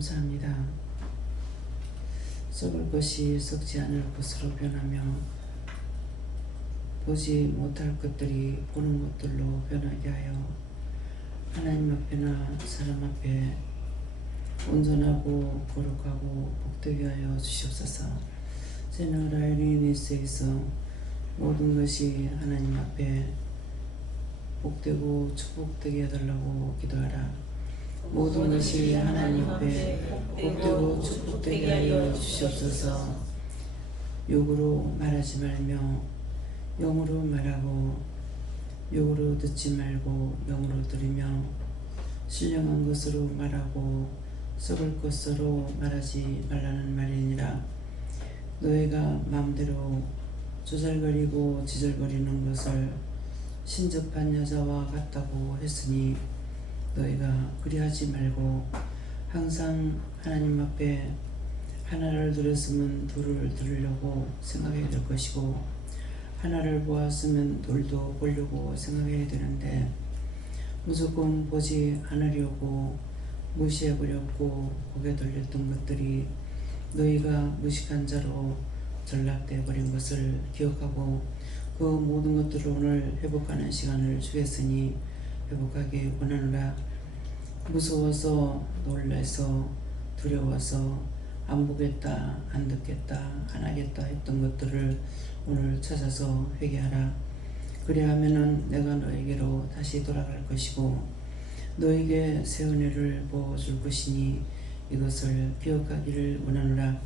감사합니다. 썩을 것이 썩지 않을 것으로 변하며 보지 못할 것들이 보는 것들로 변하게 하여 하나님 앞에나 사람 앞에 온전하고 거룩하고 복되게 하여 주시옵소서. 제너랄리니스에서 모든 것이 하나님 앞에 복되고 축복되게 해달라고 기도하라. 모든 것이 하나님 앞에 복되고 축복되게 하여 주시옵소서. 욕으로 말하지 말며 영으로 말하고 욕으로 듣지 말고 영으로 들으며 신령한 것으로 말하고 썩을 것으로 말하지 말라는 말이니라. 너희가 마음대로 조잘거리고 지절거리는 것을 신접한 여자와 같다고 했으니 너희가 그리하지 말고 항상 하나님 앞에 하나를 들었으면 둘을 들으려고 생각해야 될 것이고 하나를 보았으면 둘도 보려고 생각해야 되는데 무조건 보지 않으려고 무시해버렸고 고개 돌렸던 것들이 너희가 무식한 자로 전락돼 버린 것을 기억하고 그 모든 것들을 오늘 회복하는 시간을 주겠으니 회복하기 원하노라. 무서워서 놀라서 두려워서 안 보겠다 안 듣겠다 안 하겠다 했던 것들을 오늘 찾아서 회개하라. 그리하면은 내가 너에게로 다시 돌아갈 것이고 너에게 새 은혜를 부어줄 것이니 이것을 기억하기를 원하노라.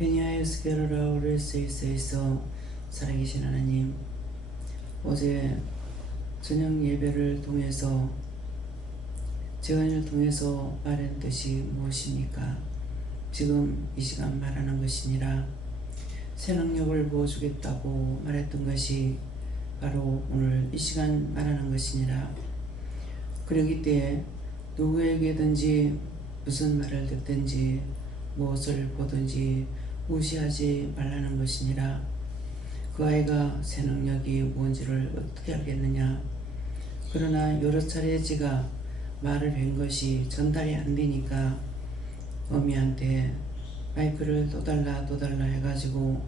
헤니아에스 게르라 오레세이스에서 살아계신 하나님, 어제 저녁 예배를 통해서 재관을 통해서 말한 뜻이 무엇입니까? 지금 이 시간 말하는 것이니라. 새 능력을 부어주겠다고 말했던 것이 바로 오늘 이 시간 말하는 것이니라. 그러기 때에 누구에게든지 무슨 말을 듣든지 무엇을 보든지 무시하지 말라는 것이니라. 그 아이가 새 능력이 뭔지를 어떻게 알겠느냐. 그러나 여러 차례 지가 말을 한 것이 전달이 안 되니까 어미한테 마이크를 또 달라 해가지고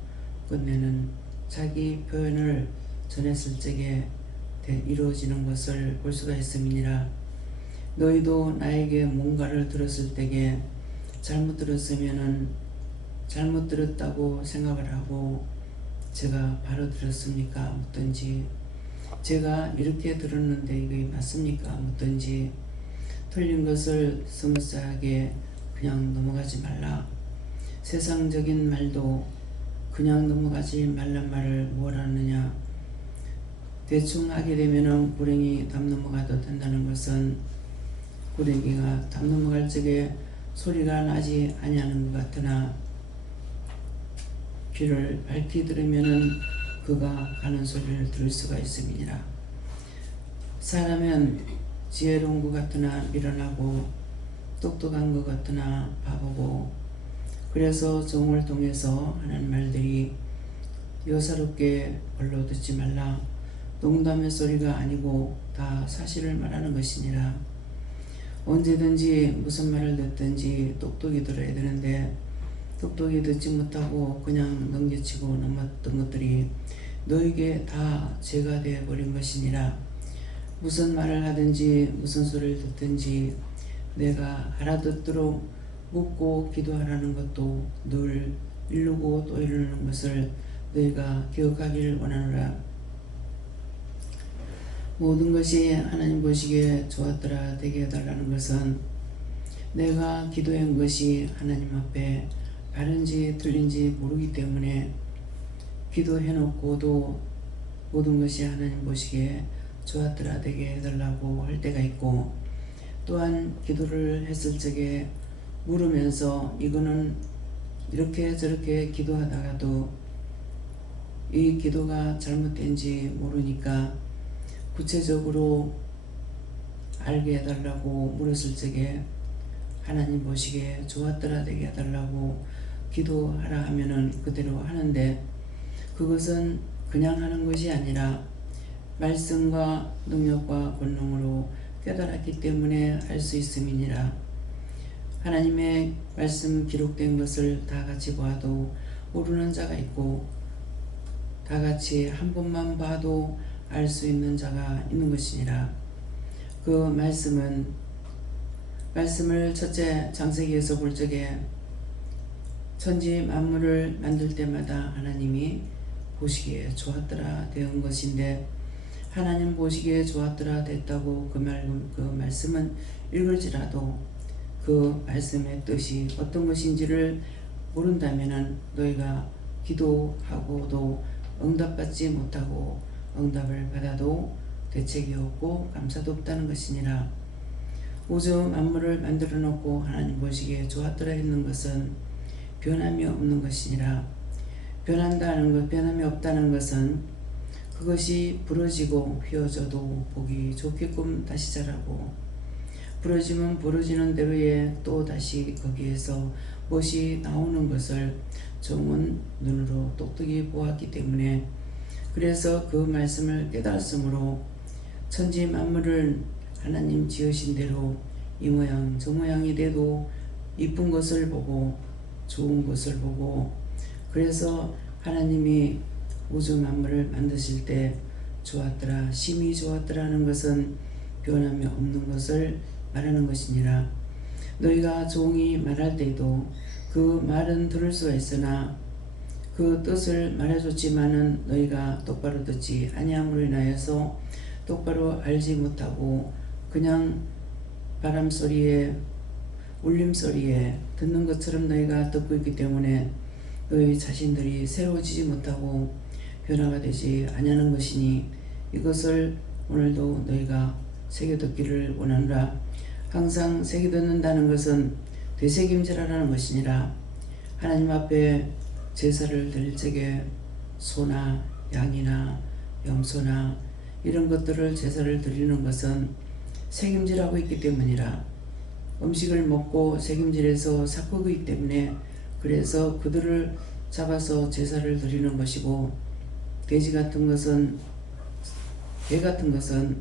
끝내는 자기 표현을 전했을 적에 이루어지는 것을 볼 수가 있음이니라. 너희도 나에게 뭔가를 들었을 때에 잘못 들었으면은 잘못 들었다고 생각을 하고 제가 바로 들었습니까? 묻든지 제가 이렇게 들었는데 이게 맞습니까? 묻든지 틀린 것을 스무스하게 그냥 넘어가지 말라. 세상적인 말도 그냥 넘어가지 말란 말을 뭐라느냐. 대충 하게 되면은 구렁이 담 넘어가도 된다는 것은 구렁이가 담 넘어갈 적에 소리가 나지 아니하는 것 같으나 귀를 밝히 들으면은 그가 가는 소리를 들을 수가 있음이니라. 사람은 지혜로운 것 같으나 미련하고 똑똑한 것 같으나 바보고 그래서 종을 통해서 하는 말들이 여사롭게 별로 듣지 말라. 농담의 소리가 아니고 다 사실을 말하는 것이니라. 언제든지 무슨 말을 듣든지 똑똑히 들어야 되는데 똑똑히 듣지 못하고 그냥 넘겨치고 넘었던 것들이 너에게 다 죄가 되어버린 것이니라. 무슨 말을 하든지 무슨 소리를 듣든지 내가 알아듣도록 묻고 기도하라는 것도 늘 이루고 또 이루는 것을 너희가 기억하기를 원하노라. 모든 것이 하나님 보시기에 좋았더라 되게 해달라는 것은 내가 기도한 것이 하나님 앞에 바른지 틀린지 모르기 때문에 기도해놓고도 모든 것이 하나님 보시기에 좋았더라 되게 해달라고 할 때가 있고 또한 기도를 했을 적에 물으면서 이거는 이렇게 저렇게 기도하다가도 이 기도가 잘못된지 모르니까 구체적으로 알게 해달라고 물었을 적에 하나님 보시기에 좋았더라 되게 해달라고 기도하라 하면은 그대로 하는데 그것은 그냥 하는 것이 아니라 말씀과 능력과 권능으로 깨달았기 때문에 할 수 있음이니라. 하나님의 말씀 기록된 것을 다 같이 보아도 모르는 자가 있고 다 같이 한 번만 봐도 알 수 있는 자가 있는 것이니라. 그 말씀을 첫째 창세기에서 볼 적에 천지 만물을 만들 때마다 하나님이 보시기에 좋았더라 되은 것인데, 하나님 보시기에 좋았더라 됐다고 그 말씀은 읽을지라도 그 말씀의 뜻이 어떤 것인지를 모른다면 너희가 기도하고도 응답받지 못하고 응답을 받아도 대책이 없고 감사도 없다는 것이니라. 우주 만물을 만들어 놓고 하나님 보시기에 좋았더라 했는 것은 변함이 없는 것이니라. 변함이 없다는 것은 그것이 부러지고 휘어져도 보기 좋게끔 다시 자라고, 부러지면 부러지는 대로에 또 다시 거기에서 무엇이 나오는 것을 종은 눈으로 똑똑히 보았기 때문에, 그래서 그 말씀을 깨달았으므로 천지 만물을 하나님 지으신 대로 이 모양 저 모양이 돼도 이쁜 것을 보고 좋은 것을 보고, 그래서 하나님이 우주 만물을 만드실 때 좋았더라 심히 좋았더라는 것은 변함이 없는 것을 말하는 것이니라. 너희가 종이 말할 때에도 그 말은 들을 수가 있으나 그 뜻을 말해줬지만은 너희가 똑바로 듣지 아니함으로 인하여서 똑바로 알지 못하고 그냥 바람소리에 울림소리에 듣는 것처럼 너희가 듣고 있기 때문에 너희 자신들이 새로워지지 못하고 변화가 되지 아니하는 것이니, 이것을 오늘도 너희가 새겨듣기를 원하노라. 항상 새겨듣는다는 것은 되새김질하라는 것이니라. 하나님 앞에 제사를 드릴 적에 소나 양이나 염소나 이런 것들을 제사를 드리는 것은 새김질하고 있기 때문이라. 음식을 먹고 새김질해서 삭히기 때문에, 그래서 그들을 잡아서 제사를 드리는 것이고, 돼지 같은 것은 개 같은 것은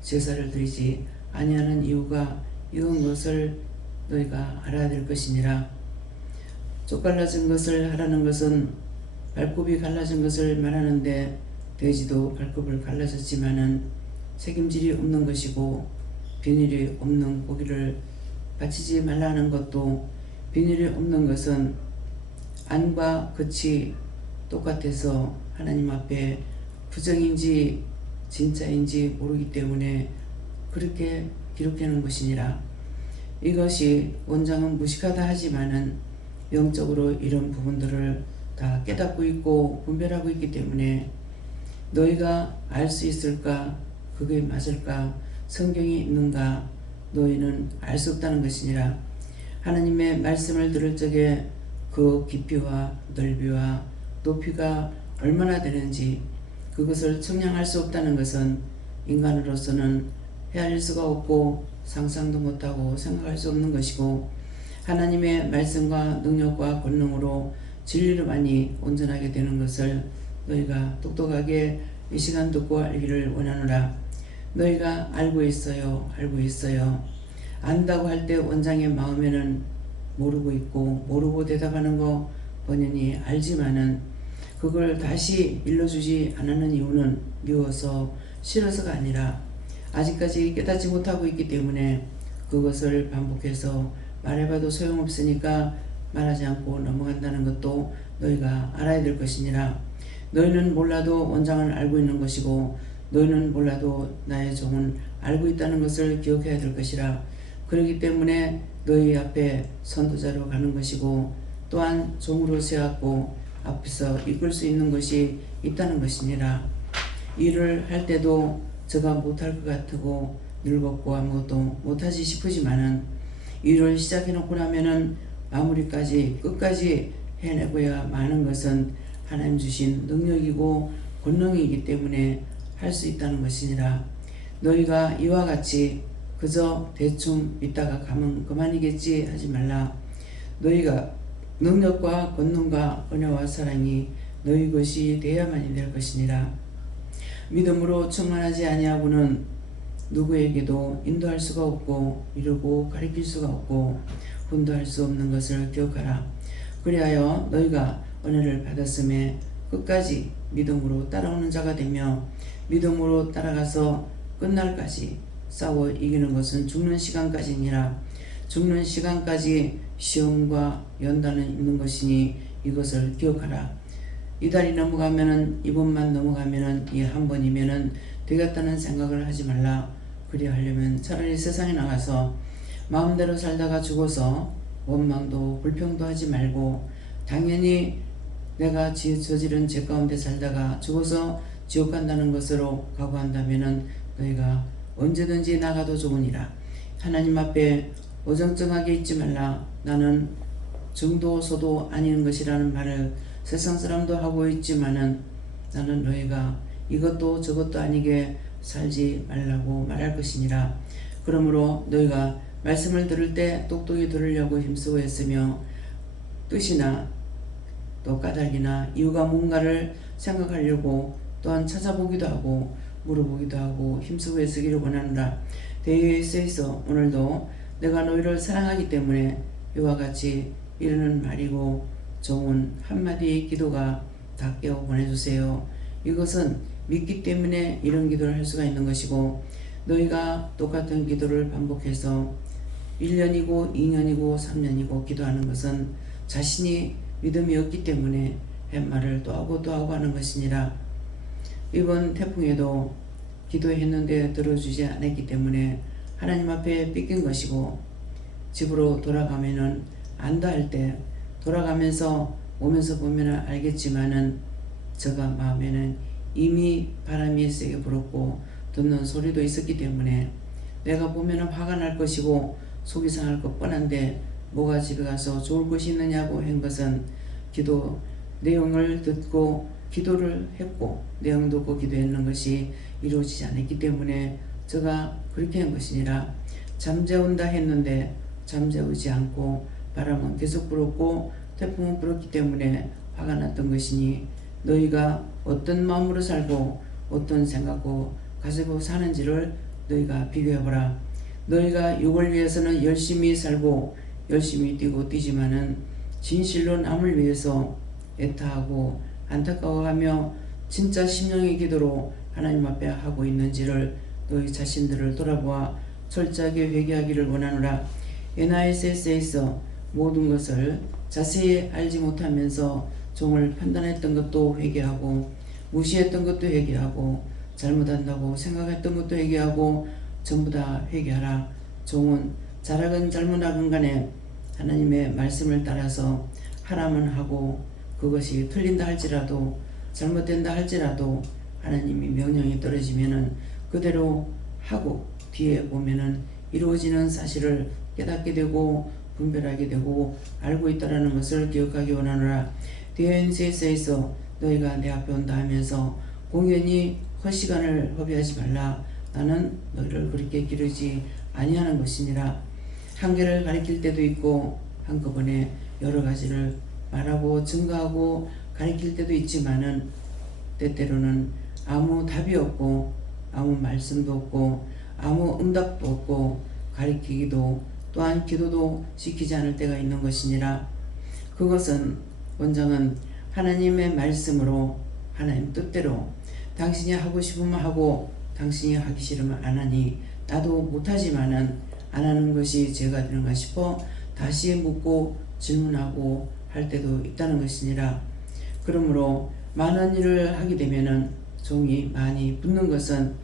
제사를 드리지 아니하는 이유가 이런 것을 너희가 알아야 될 것이니라. 쪽갈라진 것을 하라는 것은 발굽이 갈라진 것을 말하는데, 돼지도 발굽을 갈라졌지만은 책임질이 없는 것이고, 비늘이 없는 고기를 바치지 말라는 것도, 비늘이 없는 것은 안과 끝이 똑같아서 하나님 앞에 부정인지 진짜인지 모르기 때문에 그렇게 기록해 놓은 것이니라. 이것이 원장은 무식하다 하지만은 영적으로 이런 부분들을 다 깨닫고 있고 분별하고 있기 때문에 너희가 알 수 있을까? 그게 맞을까? 성경이 있는가? 너희는 알 수 없다는 것이니라. 하나님의 말씀을 들을 적에 그 깊이와 넓이와 높이가 얼마나 되는지 그것을 측량할 수 없다는 것은 인간으로서는 헤아릴 수가 없고 상상도 못하고 생각할 수 없는 것이고, 하나님의 말씀과 능력과 권능으로 진리로만이 온전하게 되는 것을 너희가 똑똑하게 이 시간 듣고 알기를 원하노라. 너희가 알고 있어요. 안다고 할 때 원장의 마음에는 모르고 있고, 모르고 대답하는 거 본인이 알지만은 그걸 다시 일러주지 않는 이유는 미워서 싫어서가 아니라 아직까지 깨닫지 못하고 있기 때문에, 그것을 반복해서 말해봐도 소용없으니까 말하지 않고 넘어간다는 것도 너희가 알아야 될 것이니라. 너희는 몰라도 원장을 알고 있는 것이고, 너희는 몰라도 나의 종은 알고 있다는 것을 기억해야 될 것이라. 그렇기 때문에 너희 앞에 선도자로 가는 것이고, 또한 종으로 세웠고 앞에서 이끌 수 있는 것이 있다는 것이니라. 일을 할 때도 저가 못할 것 같고 늙었고 아무것도 못하지 싶으지만은, 일을 시작해놓고 나면은 마무리까지 끝까지 해내고야 마는 것은 하나님 주신 능력이고 권능이기 때문에 할 수 있다는 것이니라. 너희가 이와 같이 그저 대충 있다가 가면 그만이겠지 하지 말라. 너희가 능력과 권능과 은혜와 사랑이 너희 것이 되어야만이 될 것이니라. 믿음으로 충만하지 아니하고는 누구에게도 인도할 수가 없고 이루고 가리킬 수가 없고, 분도할 수 없는 것을 기억하라. 그리하여 너희가 은혜를 받았음에 끝까지 믿음으로 따라오는 자가 되며 믿음으로 따라가서 끝날까지 싸워 이기는 것은 죽는 시간까지니라. 죽는 시간까지 시험과 연단은 있는 것이니 이것을 기억하라. 이달이 넘어가면은 이번만 넘어가면은 이 한 번이면은 되겠다는 생각을 하지 말라. 그리하려면 차라리 세상에 나가서 마음대로 살다가 죽어서 원망도 불평도 하지 말고 당연히 내가 저지른 죄 가운데 살다가 죽어서 지옥 간다는 것으로 각오한다면은 너희가 언제든지 나가도 좋으니라. 하나님 앞에 어정쩡하게 있지 말라. 나는 중도소도 아닌 것이라는 말을 세상 사람도 하고 있지만은 나는 너희가 이것도 저것도 아니게 살지 말라고 말할 것이니라. 그러므로 너희가 말씀을 들을 때 똑똑히 들으려고 힘쓰고 했으며 뜻이나 또 까닭이나 이유가 뭔가를 생각하려고 또한 찾아보기도 하고 물어보기도 하고 힘쓰고 애쓰기를 원하노라. 대의에서 오늘도 내가 너희를 사랑하기 때문에 이와 같이 이르는 말이고 좋은 한마디의 기도가 다 깨어 보내주세요. 이것은 믿기 때문에 이런 기도를 할 수가 있는 것이고 너희가 똑같은 기도를 반복해서 1년이고 2년이고 3년이고 기도하는 것은 자신이 믿음이 없기 때문에 햇말을 또 하고 또 하고 하는 것이니라. 이번 태풍에도 기도했는데 들어주지 않았기 때문에 하나님 앞에 삐낀 것이고 집으로 돌아가면은 안다 할 때 돌아가면서 오면서 보면 알겠지만은 저가 마음에는 이미 바람이 세게 불었고 듣는 소리도 있었기 때문에 내가 보면은 화가 날 것이고 속이 상할 것 뻔한데 뭐가 집에 가서 좋을 것이 있느냐고 한 것은 기도 내용을 듣고 기도를 했고 내용 듣고 기도했는 것이 이루어지지 않았기 때문에 제가 그렇게 한 것이니라. 잠재운다 했는데 잠재우지 않고 바람은 계속 불었고 태풍은 불었기 때문에 화가 났던 것이니 너희가 어떤 마음으로 살고 어떤 생각고 가지고 사는지를 너희가 비교해보라. 너희가 이걸 위해서는 열심히 살고 열심히 뛰고 뛰지만은 진실로 남을 위해서 애타하고 안타까워하며 진짜 심령의 기도로 하나님 앞에 하고 있는지를 너희 자신들을 돌아보아 철저하게 회개하기를 원하노라. NISS에서 모든 것을 자세히 알지 못하면서 종을 판단했던 것도 회개하고 무시했던 것도 회개하고 잘못한다고 생각했던 것도 회개하고 전부 다 회개하라. 종은 잘하건 잘못하건 간에 하나님의 말씀을 따라서 하라면 하고 그것이 틀린다 할지라도 잘못된다 할지라도 하나님이 명령이 떨어지면은 그대로 하고 뒤에 보면은 이루어지는 사실을 깨닫게 되고 분별하게 되고 알고 있다라는 것을 기억하기 원하노라. DNC에서 너희가 내 앞에 온다 하면서 공연히 헛시간을 허비하지 말라. 나는 너희를 그렇게 기르지 아니하는 것이니라. 한계를 가리킬 때도 있고 한꺼번에 여러 가지를 말하고 증거하고 가리킬 때도 있지만은 때때로는 아무 답이 없고 아무 말씀도 없고 아무 응답도 없고 가리키기도 또한 기도도 시키지 않을 때가 있는 것이니라. 그것은 원장은 하나님의 말씀으로 하나님 뜻대로 당신이 하고 싶으면 하고 당신이 하기 싫으면 안 하니 나도 못하지만은 안 하는 것이 죄가 되는가 싶어 다시 묻고 질문하고 할 때도 있다는 것이니라. 그러므로 많은 일을 하게 되면은 종이 많이 붙는 것은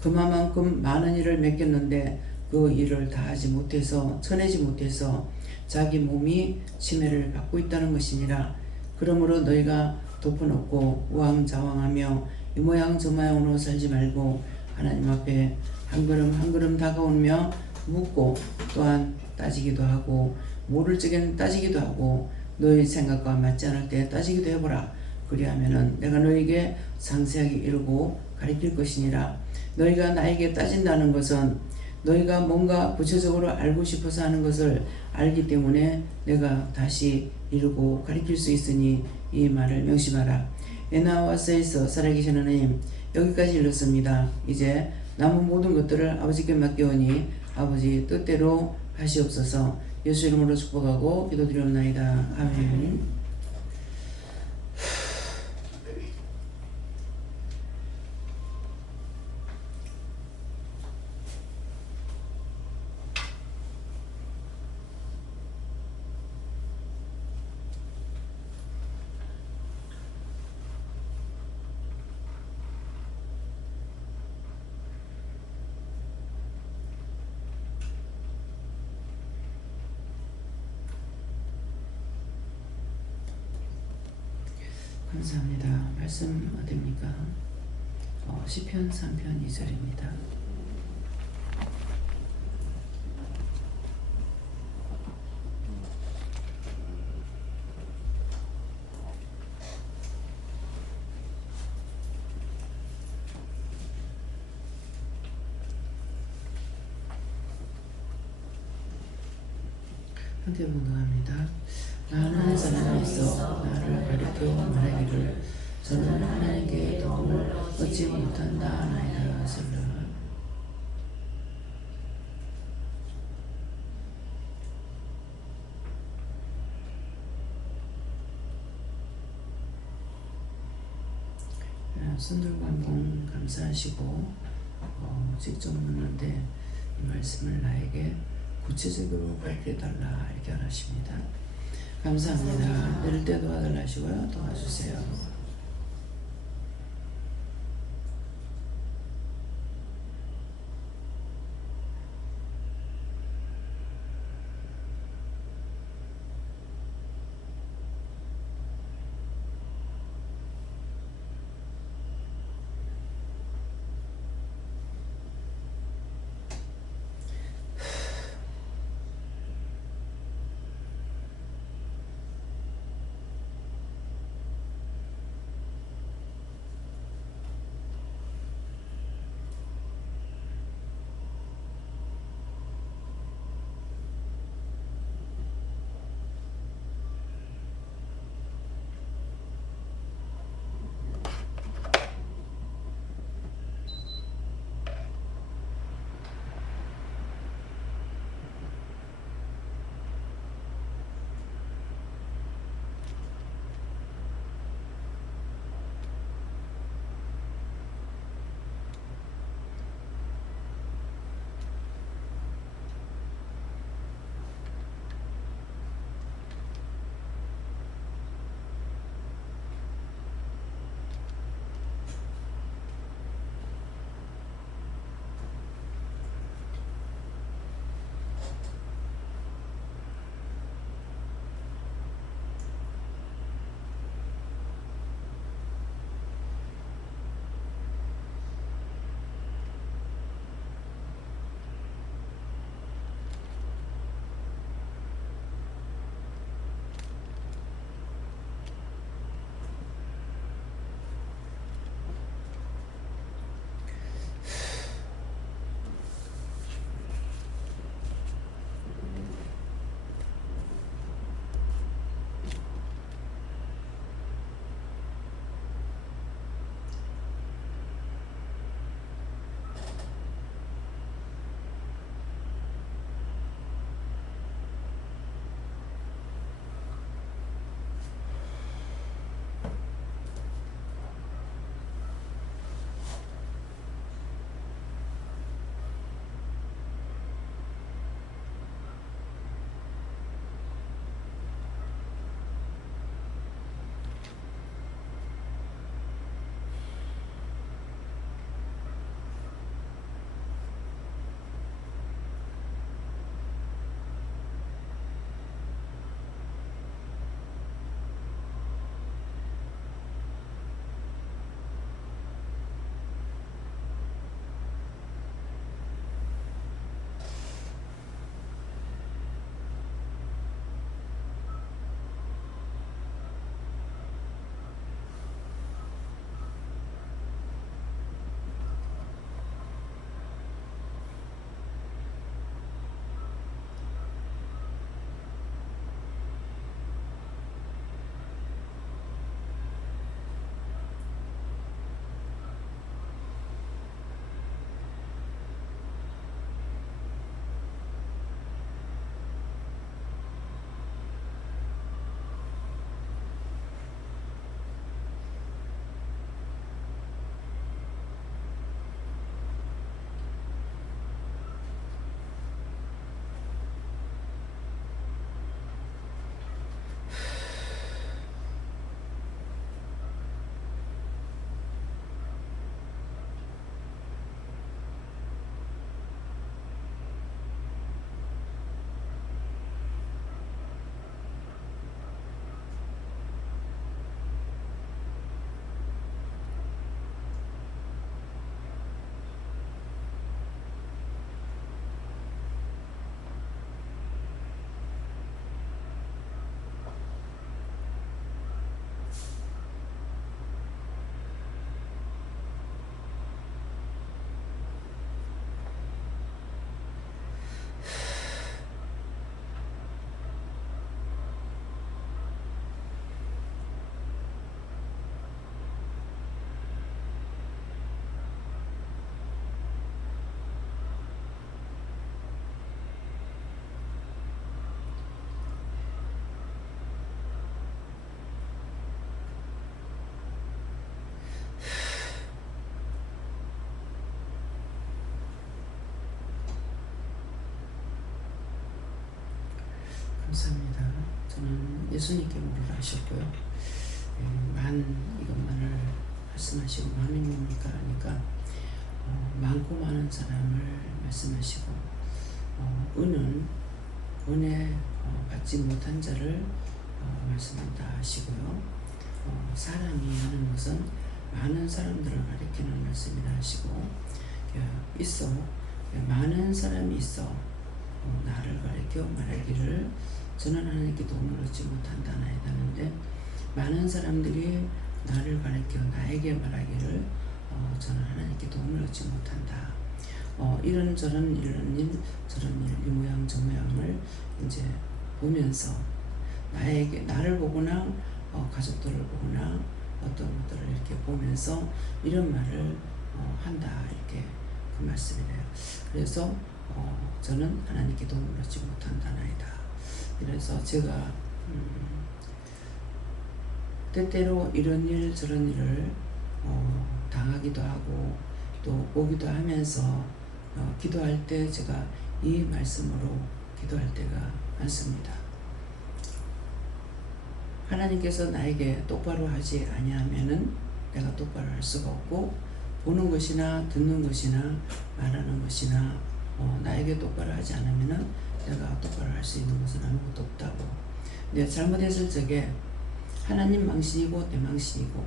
그만큼 많은 일을 맡겼는데 그 일을 다 하지 못해서 쳐내지 못해서 자기 몸이 침해를 받고 있다는 것이니라. 그러므로 너희가 덮어놓고 우왕좌왕하며 이 모양 저 모양으로 살지 말고 하나님 앞에 한 걸음 한 걸음 다가오며 묻고 또한 따지기도 하고 모를 적에는 따지기도 하고 너희 생각과 맞지 않을 때 따지기도 해보라. 그리하면은 내가 너희에게 상세하게 이루고 가르칠 것이니라. 너희가 나에게 따진다는 것은 너희가 뭔가 구체적으로 알고 싶어서 하는 것을 알기 때문에 내가 다시 이루고 가르칠 수 있으니 이 말을 명심하라. 에나와스에서 살아계신 하나님, 여기까지 읽었습니다. 이제 남은 모든 것들을 아버지께 맡겨오니 아버지 뜻대로 하시옵소서. 예수 이름으로 축복하고 기도드리옵나이다. 아멘. 감사합니다. 말씀 어딥니까? 시편 3편 2절입니다. 함께 봉독합니다. 나는 사람에서 나를 가리켜 말하기를 저는 하나님께 도움을 얻지 못한다 나이다 하슬라. 순들관봉 감사하시고 직접 묻는데 이 말씀을 나에게 구체적으로 밝혀달라 이렇게 하십니다. 감사합니다. 내릴 때 도와달라 하시고요. 도와주세요. 감사합니다. 저는 예수님께 물으라셨고요. 이것만을 말씀하시고 만입니까 하니까 많고 많은 사람을 말씀하시고 은혜 받지 못한 자를 말씀한다 하시고요. 사람이 하는 것은 많은 사람들을 가리키는 말씀이라 하시고 많은 사람이 있어 나를 가리켜 말하기를 저는 하나님께 도움을 얻지 못한다나이다 하는데 많은 사람들이 나를 가리켜 나에게 말하기를 저는 하나님께 도움을 얻지 못한다. 이런 일 이 모양 저 모양을 이제 보면서 나를 보거나 가족들을 보거나 어떤 것들을 이렇게 보면서 이런 말을 한다 이렇게 그 말씀이래요. 그래서 저는 하나님께 도움을 얻지 못한다나이다. 그래서 제가 때때로 이런 일 저런 일을 당하기도 하고 또 보기도 하면서 기도할 때 제가 이 말씀으로 기도할 때가 많습니다. 하나님께서 나에게 똑바로 하지 아니하면은 내가 똑바로 할 수가 없고 보는 것이나 듣는 것이나 말하는 것이나 나에게 똑바로 하지 않으면은 내가 똑바로 할 수 있는 것은 아무것도 없다고. 내가 잘못했을 적에 하나님 망신이고 내 망신이고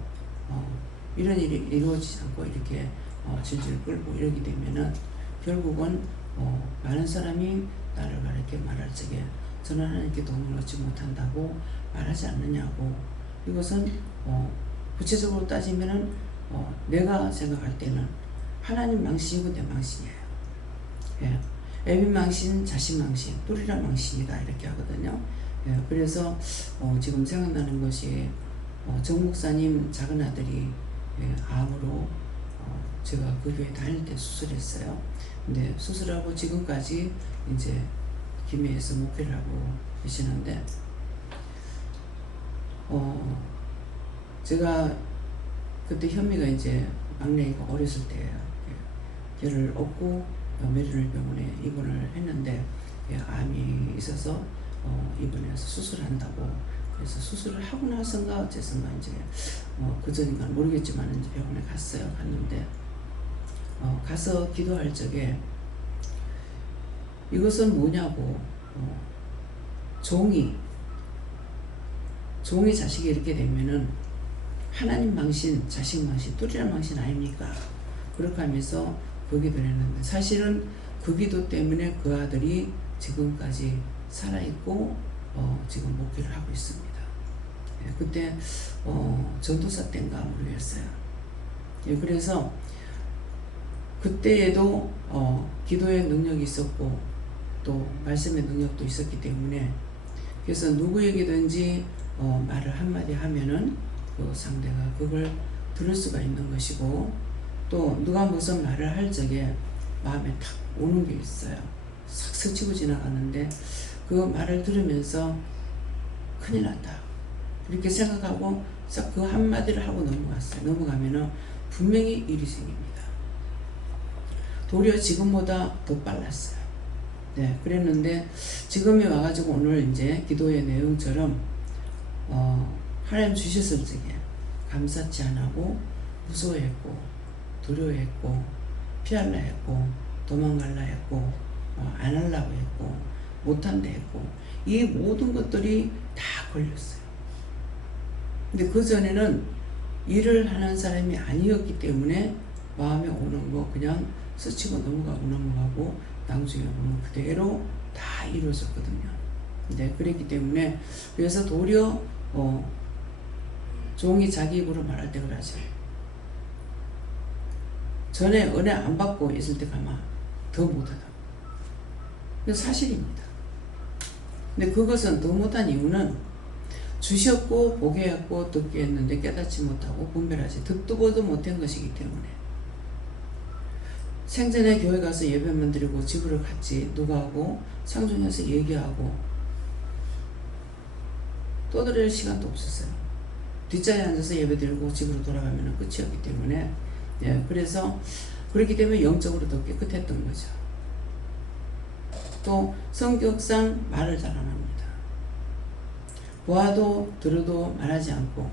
이런 일이 이루어지지 않고 이렇게 질질 끌고 이러게 되면은 결국은 많은 사람이 나를 가리켜 말할 적에 저는 하나님께 도움을 얻지 못한다고 말하지 않느냐고. 이것은 구체적으로 따지면은 내가 생각할 때는 하나님 망신이고 내 망신이에요. 예. 애비 망신, 자식 망신, 뿔이라 망신이다 이렇게 하거든요. 예. 그래서 지금 생각나는 것이 정 목사님 작은 아들이 암으로 제가 그 교회 다닐 때 수술했어요. 근데 수술하고 지금까지 이제 김해에서 목회를 하고 계시는데 제가 그때 현미가 이제 막내가 어렸을 때예요. 걔를 업고 메리널 병원에 입원을 했는데 암이 있어서 입원해서 수술한다고 그래서 수술을 하고 나서인가 어째선가 이제 그 전인가 모르겠지만 이제 병원에 갔는데 가서 기도할 적에 이것은 뭐냐고 종이 자식이 이렇게 되면은 하나님 망신, 자식 망신, 뚜리란 망신 아닙니까? 그렇게 하면서 그 기도를 했는데 사실은 그 기도 때문에 그 아들이 지금까지 살아있고 지금 목회를 하고 있습니다. 예, 그때 전도사 때인가 모르겠어요. 예, 그래서 그때에도 기도의 능력이 있었고 또 말씀의 능력도 있었기 때문에 그래서 누구에게든지 말을 한마디 하면은 그 상대가 그걸 들을 수가 있는 것이고 또 누가 무슨 말을 할 적에 마음에 탁 오는 게 있어요. 싹 스치고 지나가는데 그 말을 들으면서 큰일 났다 이렇게 생각하고 싹 그 한마디를 하고 넘어갔어요. 넘어가면은 분명히 일이 생깁니다. 도리어 지금보다 더 빨랐어요. 네, 그랬는데 지금에 와가지고 오늘 이제 기도의 내용처럼 하나님 주셨을 적에 감사치 않고 무서워했고 두려워했고 피할라 했고 도망갈라 했고 안 하려고 했고 못한다 했고 이 모든 것들이 다 걸렸어요. 근데 그 전에는 일을 하는 사람이 아니었기 때문에 마음에 오는 거 그냥 스치고 넘어가고 나중에 보면 그대로 다 이루어졌거든요. 네, 그랬기 때문에 그래서 도리어 종이 자기 입으로 말할 때 그러죠. 전에 은혜 안 받고 있을 때 가면 더 못하다. 사실입니다. 근데 그것은 더 못한 이유는 주셨고 보게 했고 듣게 했는데 깨닫지 못하고 분별하지 듣도 보도 못한 것이기 때문에 생전에 교회 가서 예배만 드리고 집으로 갔지 누가 하고 상종해서 얘기하고 떠들을 시간도 없었어요. 뒷자리에 앉아서 예배 드리고 집으로 돌아가면 끝이었기 때문에 예, 그래서 그렇기 때문에 영적으로 더 깨끗했던 거죠. 또 성격상 말을 잘 안 합니다. 보아도 들어도 말하지 않고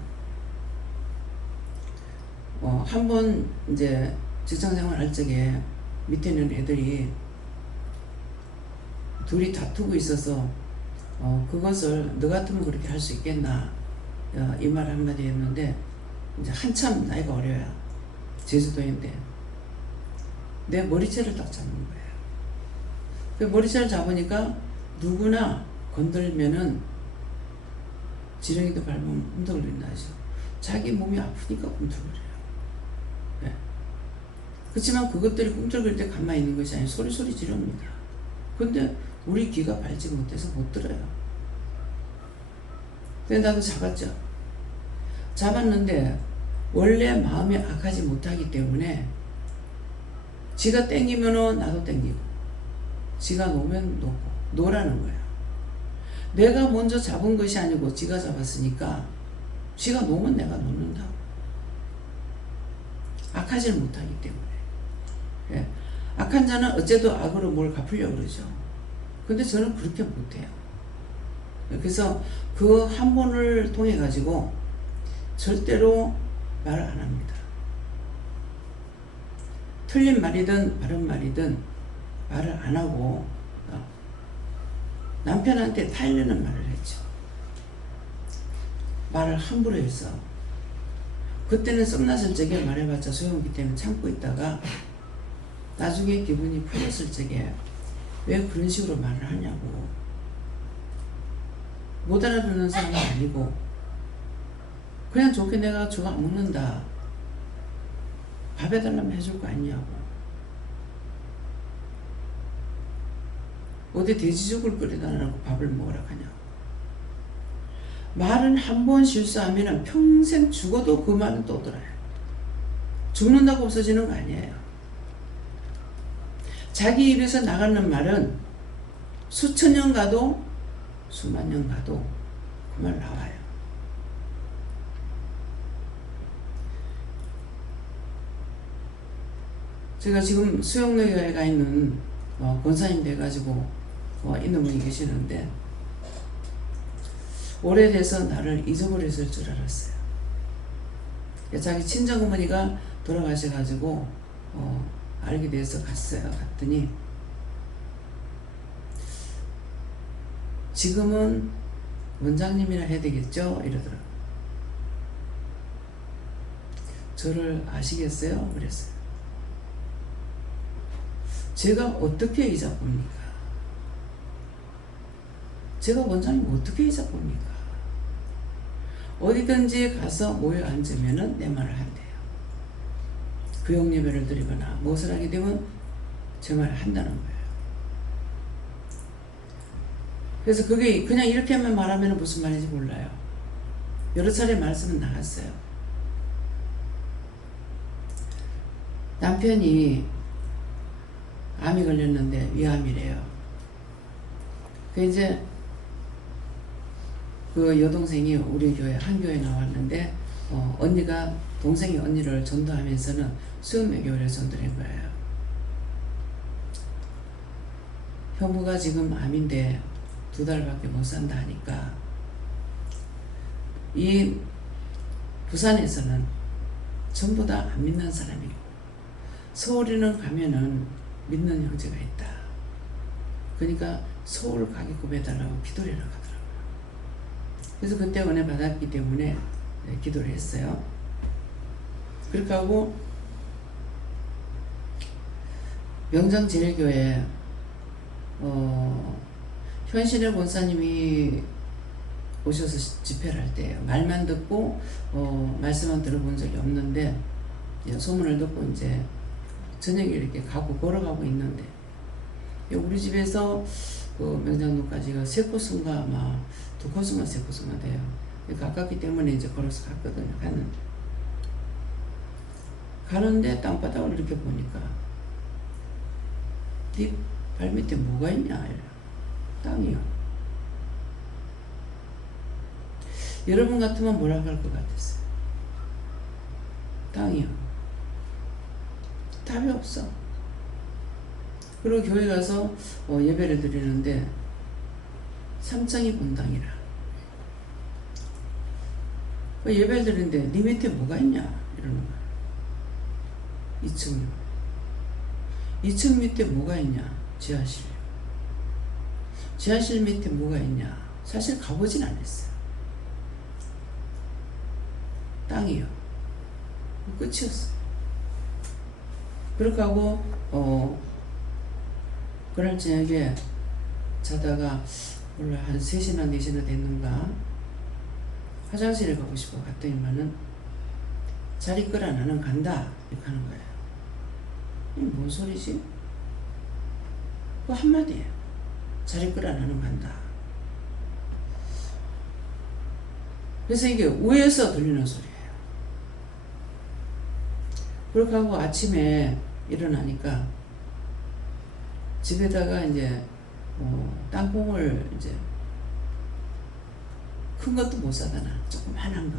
한 번 이제 직장생활 할 적에 밑에 있는 애들이 둘이 다투고 있어서 그것을 너 같으면 그렇게 할 수 있겠나 이 말 한마디 했는데 이제 한참 나이가 어려요. 제주도인데 내 머리채를 딱 잡는 거예요. 그 머리채를 잡으니까 누구나 건들면은 지렁이도 밟으면 흔들린다 하죠. 자기 몸이 아프니까 꿈틀거려요. 네. 그렇지만 그것들이 꿈틀거릴 때 가만히 있는 것이 아니라 소리소리 지릅니다. 근데 우리 귀가 밝지 못해서 못 들어요. 근데 나도 잡았죠. 잡았는데 원래 마음이 악하지 못하기 때문에 지가 땡기면은 나도 땡기고 지가 놓으면 놓고 놓으라는 거예요. 내가 먼저 잡은 것이 아니고 지가 잡았으니까 지가 놓으면 내가 놓는다고. 악하지를 못하기 때문에. 예. 악한 자는 어째도 악으로 뭘 갚으려고 그러죠. 근데 저는 그렇게 못해요. 그래서 그 한 번을 통해 가지고 절대로 말을 안 합니다. 틀린 말이든 바른 말이든 말을 안 하고 남편한테 타이르는 말을 했죠. 말을 함부로 해서 그때는 썸났을 적에 말해봤자 소용없기 때문에 참고 있다가 나중에 기분이 풀렸을 적에 왜 그런 식으로 말을 하냐고. 못 알아듣는 사람은 아니고 그냥 좋게 내가 저거 안 먹는다 밥 해달라면 해줄 거 아니냐고. 어디 돼지죽을 끓여달라고 밥을 먹으라 하냐고. 말은 한 번 실수하면 평생 죽어도 그 말은 또 돌아요. 죽는다고 없어지는 거 아니에요. 자기 입에서 나가는 말은 수천 년 가도 수만 년 가도 그 말 나와요. 제가 지금 수영로에 가 있는 권사님 돼가지고 있는 분이 계시는데 오래돼서 나를 잊어버렸을 줄 알았어요. 자기 친정어머니가 돌아가셔가지고 알게 돼서 갔어요. 갔더니 지금은 원장님이라 해야 되겠죠? 이러더라고요. 저를 아시겠어요? 그랬어요. 제가 어떻게 잊어봅니까? 제가 원장님 어떻게 잊어봅니까? 어디든지 가서 모여 앉으면 내 말을 한대요. 교육 예배를 드리거나 무엇을 하게 되면 제 말을 한다는 거예요. 그래서 그게 그냥 이렇게만 말하면 무슨 말인지 몰라요. 여러 차례 말씀은 나갔어요. 남편이 암이 걸렸는데 위암이래요. 이제 그 여동생이 우리 교회 한 교회 나왔는데 언니가 동생이 언니를 전도하면서는 수영매 교회를 전도한 거예요. 형부가 지금 암인데 2달밖에 못 산다 하니까 이 부산에서는 전부 다 안 믿는 사람이고 서울에는 가면은 믿는 형제가 있다. 그러니까 서울 가게끔 해달라고 기도를 하라고 하더라고요. 그래서 그때 은혜 받았기 때문에 기도를 했어요. 그렇게 하고 명장제일교회 현신의 권사님이 오셔서 집회를 할 때예요. 말만 듣고 말씀만 들어본 적이 없는데 소문을 듣고 이제 저녁에 이렇게 가고 걸어가고 있는데 우리 집에서 그 명장로까지가 3코스인가 아마 2코스만 3코스만 돼요. 가깝기 때문에 이제 걸어서 갔거든요. 가는데 땅바닥을 이렇게 보니까 네 발밑에 뭐가 있냐 이래요. 땅이요. 여러분 같으면 뭐라고 할 것 같았어요? 땅이요. 답이 없어. 그리고 교회 가서 예배를 드리는데 3층이 본당이라 그 예배를 드리는데 네 밑에 뭐가 있냐 이러는 거야. 2층 밑에 뭐가 있냐? 지하실. 지하실 밑에 뭐가 있냐? 사실 가보진 않았어요. 땅이요. 끝이었어. 그렇게 하고 그날 저녁에 자다가 몰라 한 3시나 4시나 됐는가 화장실에 가고 싶어 갔더니만은 자리 끄라 나는 간다 이렇게 하는 거예요. 이게 뭔 소리지? 그 한마디예요. 자리 끄라 나는 간다. 그래서 이게 위에서 들리는 소리예요. 그렇게 하고 아침에 일어나니까 집에다가 이제 땅콩을 이제 큰 것도 못 사다 놔. 조그만한 거.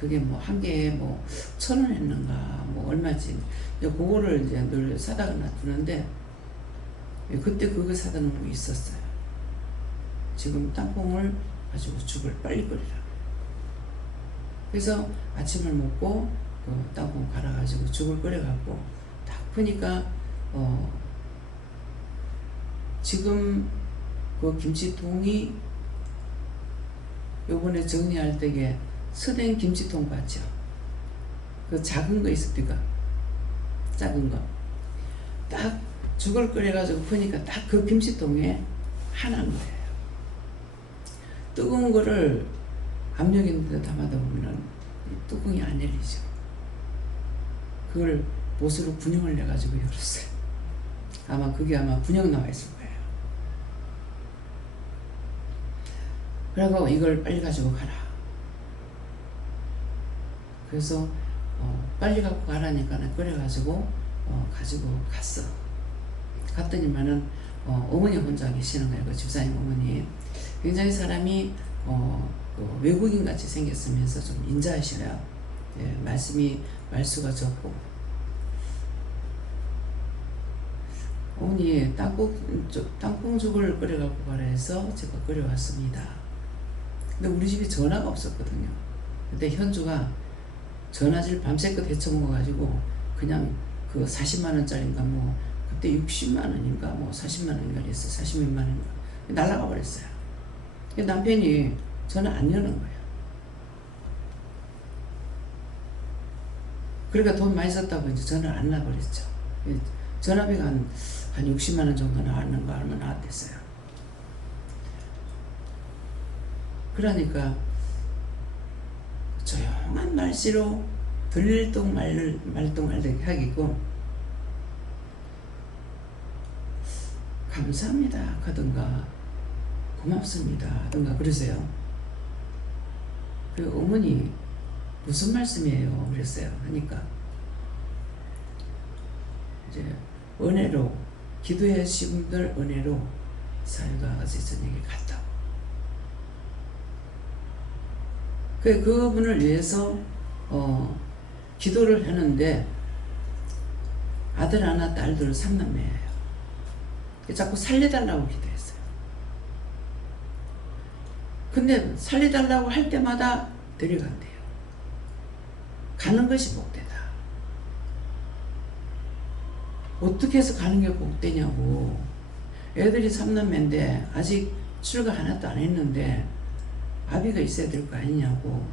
그게 뭐 한 개에 뭐 1,000원 했는가 뭐 얼마지. 그거를 이제 늘 사다가 놔두는데 그때 그거 사다 놓은 거 있었어요. 지금 땅콩을 가지고 죽을 빨리 끓이라. 그래서 아침을 먹고 그 땅콩 갈아가지고 죽을 끓여갖고 딱 보니까 지금 그 김치통이 요번에 정리할 때에 서된 김치통 봤죠? 그 작은 거 있습니까? 작은 거. 딱 죽을 끓여가지고 보니까 딱 그 김치통에 하나인 거예요. 뜨거운 거를 압력 있는 데 담아다 보면은 뚜껑이 안 열리죠. 그걸 못으로 분영을 내가지고 열었어요. 아마 그게 분영 나와 있을 거예요. 그리고 이걸 빨리 가지고 가라. 그래서 빨리 갖고 가라니까 끓여가지고 가지고 갔어. 갔더니만은 어머니 혼자 계시는 거예요. 그 집사님 어머니. 굉장히 사람이 그 외국인 같이 생겼으면서 좀 인자하셔요. 예, 말수가 적고. 어머니 땅콩죽을 끓여갖고 가라 해서 제가 끓여왔습니다. 근데 우리 집에 전화가 없었거든요. 그때 현주가 전화질 밤새껏 헤쳐먹어가지고 그냥 그 40만원짜리인가 뭐 그때 60만원인가 뭐 40만원인가 그랬어. 40몇만원인가 날라가 버렸어요. 남편이 전화 안 여는 거예요. 그러니까 돈 많이 썼다고 이제 전화를 안 놔버렸죠. 전화비가 한 60만원 정도 나왔는가 얼마 나왔댔어요. 그러니까 조용한 말씨로 들동 말동말되게 하겠고 감사합니다 하든가 고맙습니다 하든가 그러세요. 그 어머니 무슨 말씀이에요 그랬어요. 하니까 이제 은혜로 기도해 주신 분들 은혜로 사유가 어제 저녁에 갔다고. 그분을 위해서 기도를 하는데 아들 하나 딸들 3남매예요. 자꾸 살려달라고 기도했어요. 근데 살려달라고 할 때마다 데려간대요. 가는 것이 복되다. 어떻게 해서 가는 게 복되냐고. 애들이 3남매인데 아직 출가 하나도 안 했는데 아비가 있어야 될 거 아니냐고.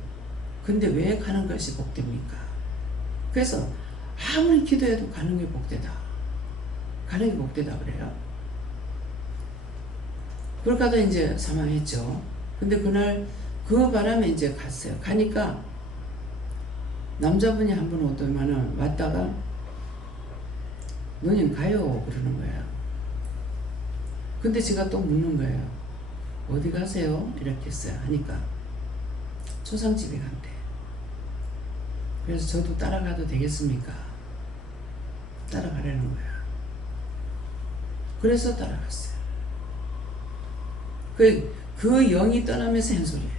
근데 왜 가는 것이 복됩니까? 그래서 아무리 기도해도 가는 게 복되다. 가는 게 복되다 그래요. 그렇게 하다 이제 사망했죠. 근데 그날 그 바람에 이제 갔어요. 가니까 남자분이 한 분 오더만은 왔다가 누님 가요 그러는 거예요. 근데 제가 또 묻는 거예요. 어디 가세요? 이렇게 했어요. 하니까 초상집에 간대. 그래서 저도 따라가도 되겠습니까? 따라가라는 거야. 그래서 따라갔어요. 그 영이 떠나면서 한 소리예요.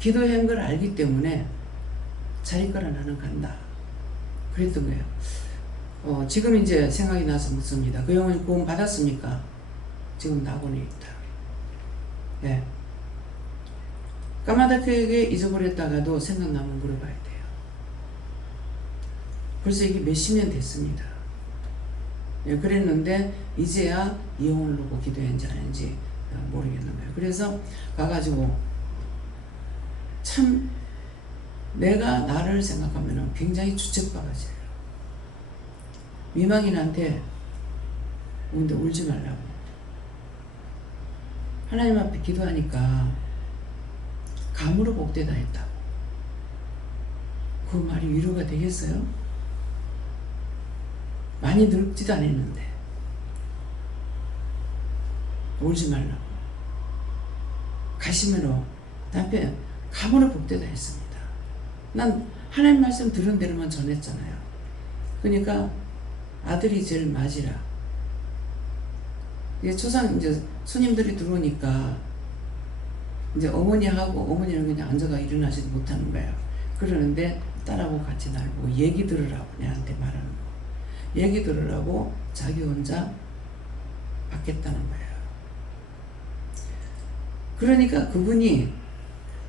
기도한 걸 알기 때문에 자리 거라 나는 간다. 그랬던 거예요. 지금 이제 생각이 나서 묻습니다. 그 영혼이 구원 받았습니까? 지금 낙원에 있다. 예. 까마득하게 잊어버렸다가도 생각나면 물어봐야 돼요. 벌써 이게 몇십 년 됐습니다. 예, 그랬는데 이제야 이혼을 놓고 기도했는지 아닌지 모르겠는 거예요. 그래서 가가지고 참 내가 나를 생각하면 굉장히 주책바가지예요. 미망인한테 근데 울지 말라고. 하나님 앞에 기도하니까 감으로 복되다 했다고. 그 말이 위로가 되겠어요? 많이 늙지도 않았는데 울지 말라고. 가시면로 남편 감으로 복되다 했습니다. 난 하나님 말씀 들은 대로만 전했잖아요. 그러니까 아들이 제일 맞이라. 이제 초상 이제 손님들이 들어오니까 이제 어머니는 그냥 앉아가 일어나지도 못하는 거예요. 그러는데 딸하고 같이 날 보고 얘기 들으라고 내한테 말하는 거. 얘기 들으라고 자기 혼자 받겠다는 거예요. 그러니까 그분이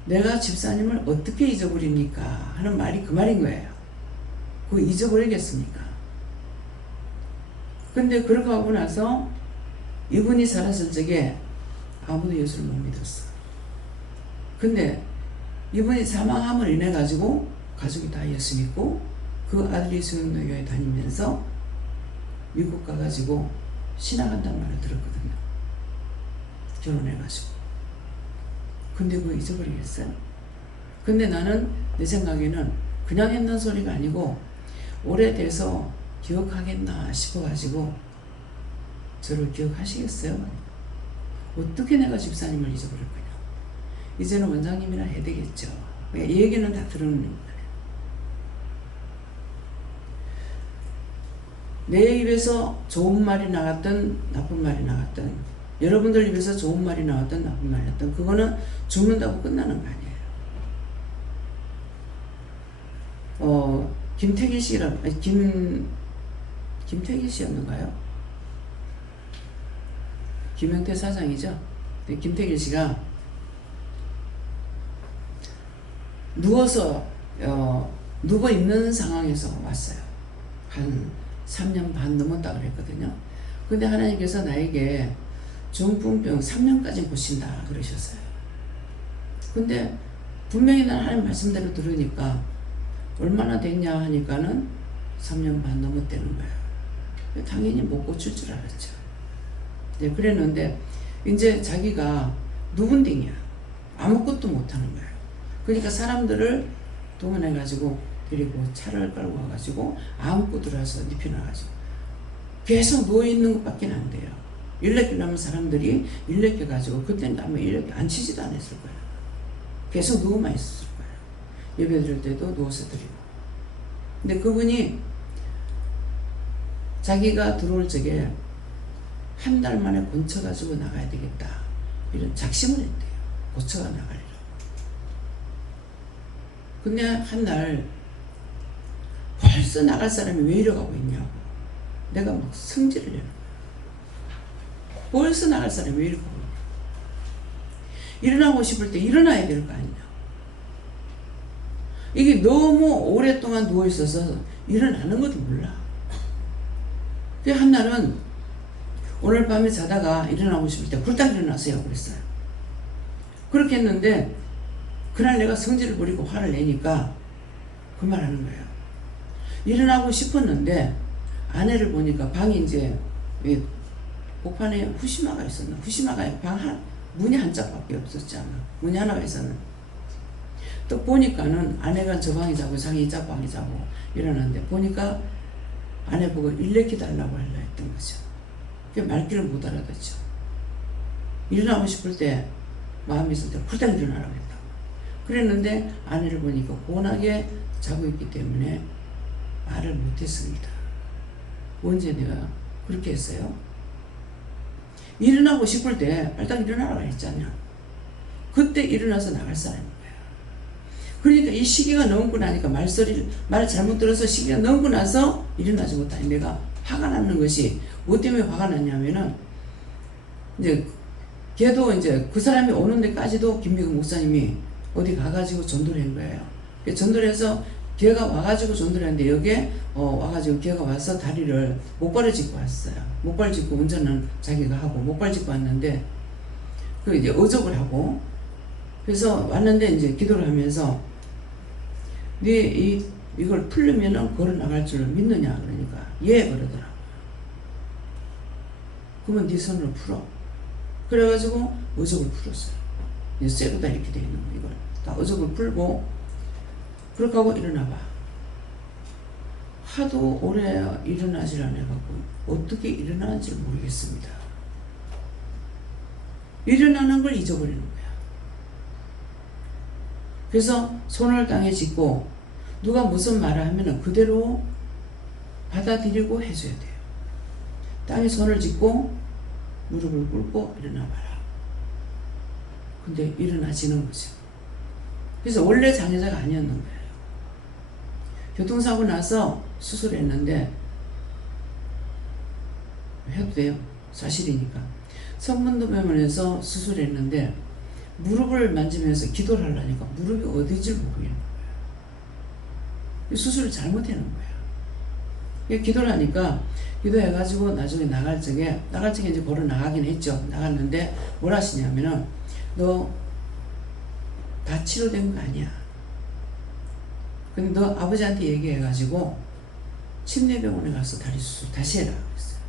내가 집사님을 어떻게 잊어버립니까? 하는 말이 그 말인 거예요. 그거 잊어버리겠습니까? 근데 그렇게 하고 나서 이분이 살았을 적에 아무도 예수를 못 믿었어. 근데 이분이 사망함을 인해 가지고 가족이 다 예수 믿고 그 아들이 수영교회 다니면서 미국 가가지고 신앙한다는 말을 들었거든요. 결혼해가지고. 근데 그거 잊어버리겠어요? 근데 나는 내 생각에는 그냥 했는 소리가 아니고 오래돼서 기억하겠나 싶어가지고 저를 기억하시겠어요? 어떻게 내가 집사님을 잊어버릴 거냐. 이제는 원장님이나 해야 되겠죠. 이 얘기는 다 들은 거예요. 내 입에서 좋은 말이 나갔든 나쁜 말이 나갔든 여러분들 입에서 좋은 말이 나왔든 나쁜 말이 나왔든 그거는 죽는다고 끝나는 거 아니에요. 김태기 씨랑 김태기 씨였는가요? 김영태 사장이죠. 김태기 씨가 누워서 누워 있는 상황에서 왔어요. 한 3년 반 넘었다 그랬거든요. 근데 하나님께서 나에게 중풍병 3년까지 고친다 그러셨어요. 근데 분명히 난 하나님 말씀대로 들으니까 얼마나 됐냐 하니까는 3년 반 넘었다는 거예요. 당연히 못 고칠 줄 알았죠. 네, 그랬는데 이제 자기가 누군딩이야. 아무것도 못하는 거예요. 그러니까 사람들을 동원해가지고 데리고 차를 끌고 와가지고 아무것도 들어와서 눕혀놔가지고 계속 누워있는 것밖에 안 돼요. 일렉기라면 사람들이 일렉해가지고 그때는 아마 일렉 앉히지도 않았을 거예요. 계속 누워만 있었을 거예요. 예배 드릴 때도 누워서 드리고. 근데 그분이 자기가 들어올 적에 한 달 만에 고쳐가지고 나가야 되겠다 이런 작심을 했대요. 고쳐가 나가리라. 근데 한 날 벌써 나갈 사람이 왜 이러고 있냐고 내가 막 성질을 내는 거야. 벌써 나갈 사람이 왜 이러고 있냐. 일어나고 싶을 때 일어나야 될 거 아니냐. 이게 너무 오랫동안 누워있어서 일어나는 것도 몰라. 그 한 날은 오늘 밤에 자다가 일어나고 싶을 때 굴딱 일어나세요 그랬어요. 그렇게 했는데 그날 내가 성질을 부리고 화를 내니까 그 말 하는 거예요. 일어나고 싶었는데 아내를 보니까 방이 이제 복판에 후시마가 있었나. 후시마가 문이 한 짝밖에 없었잖아. 문이 하나가 있었는데 또 보니까는 아내가 저 방에 자고 자기 이 짝방에 자고 이러는데 보니까 아내 보고 일렉기 달라고 하려 했던 거죠. 그 말귀를 못 알아듣죠. 일어나고 싶을 때 마음이 있을 때 훌딱 일어나라고 했다고. 그랬는데 아내를 보니까 고운하게 자고 있기 때문에 말을 못했습니다. 언제 내가 그렇게 했어요? 일어나고 싶을 때 빨딱 일어나라고 했잖아요. 그때 일어나서 나갈 사람인 거야. 그러니까 이 시기가 넘고 나니까 말을 잘못 들어서 시기가 넘고 나서 일어나지 못하니 내가 화가 나는 것이 뭐 때문에 화가 났냐면은 이제 걔도 이제 그 사람이 오는 데까지도 김미국 목사님이 어디 가가지고 전도를 한 거예요. 전도를 해서 걔가 와가지고 전도를 했는데 여기에 와가지고 걔가 와서 다리를 목발을 짚고 왔어요. 목발 짚고 운전은 자기가 하고 목발 짚고 왔는데 그 이제 어적을 하고 그래서 왔는데 이제 기도를 하면서 네 이걸 풀려면은 걸어 나갈 줄 믿느냐 그러니까 예 그러더라고. 그러면 네 손으로 풀어. 그래가지고 어적을 풀었어요. 이제 쇠로 다 이렇게 돼 있는 거 이걸 다 어적을 풀고 그렇게 하고 일어나봐. 하도 오래 일어나질 않아갖고 어떻게 일어나는지 모르겠습니다. 일어나는 걸 잊어버리는 거야. 그래서 손을 땅에 짚고 누가 무슨 말을 하면은 그대로 받아들이고 해줘야 돼요. 땅에 손을 짚고 무릎을 꿇고 일어나봐라. 근데 일어나지는 거죠. 그래서 원래 장애자가 아니었는 거예요. 교통사고 나서 수술했는데 해도 돼요. 사실이니까. 성문도병원에서 수술했는데 무릎을 만지면서 기도를 하려니까 무릎이 어디인지 모르겠는 거예요. 수술을 잘못해놓은 거예요. 기도를 하니까 기도해가지고 나중에 나갈 적에 이제 걸어 나가긴 했죠. 나갔는데 뭘 하시냐면은 너 다 치료된 거 아니야. 근데 너 아버지한테 얘기해가지고 침례병원에 가서 다리 수술 다시 해라 그랬어요.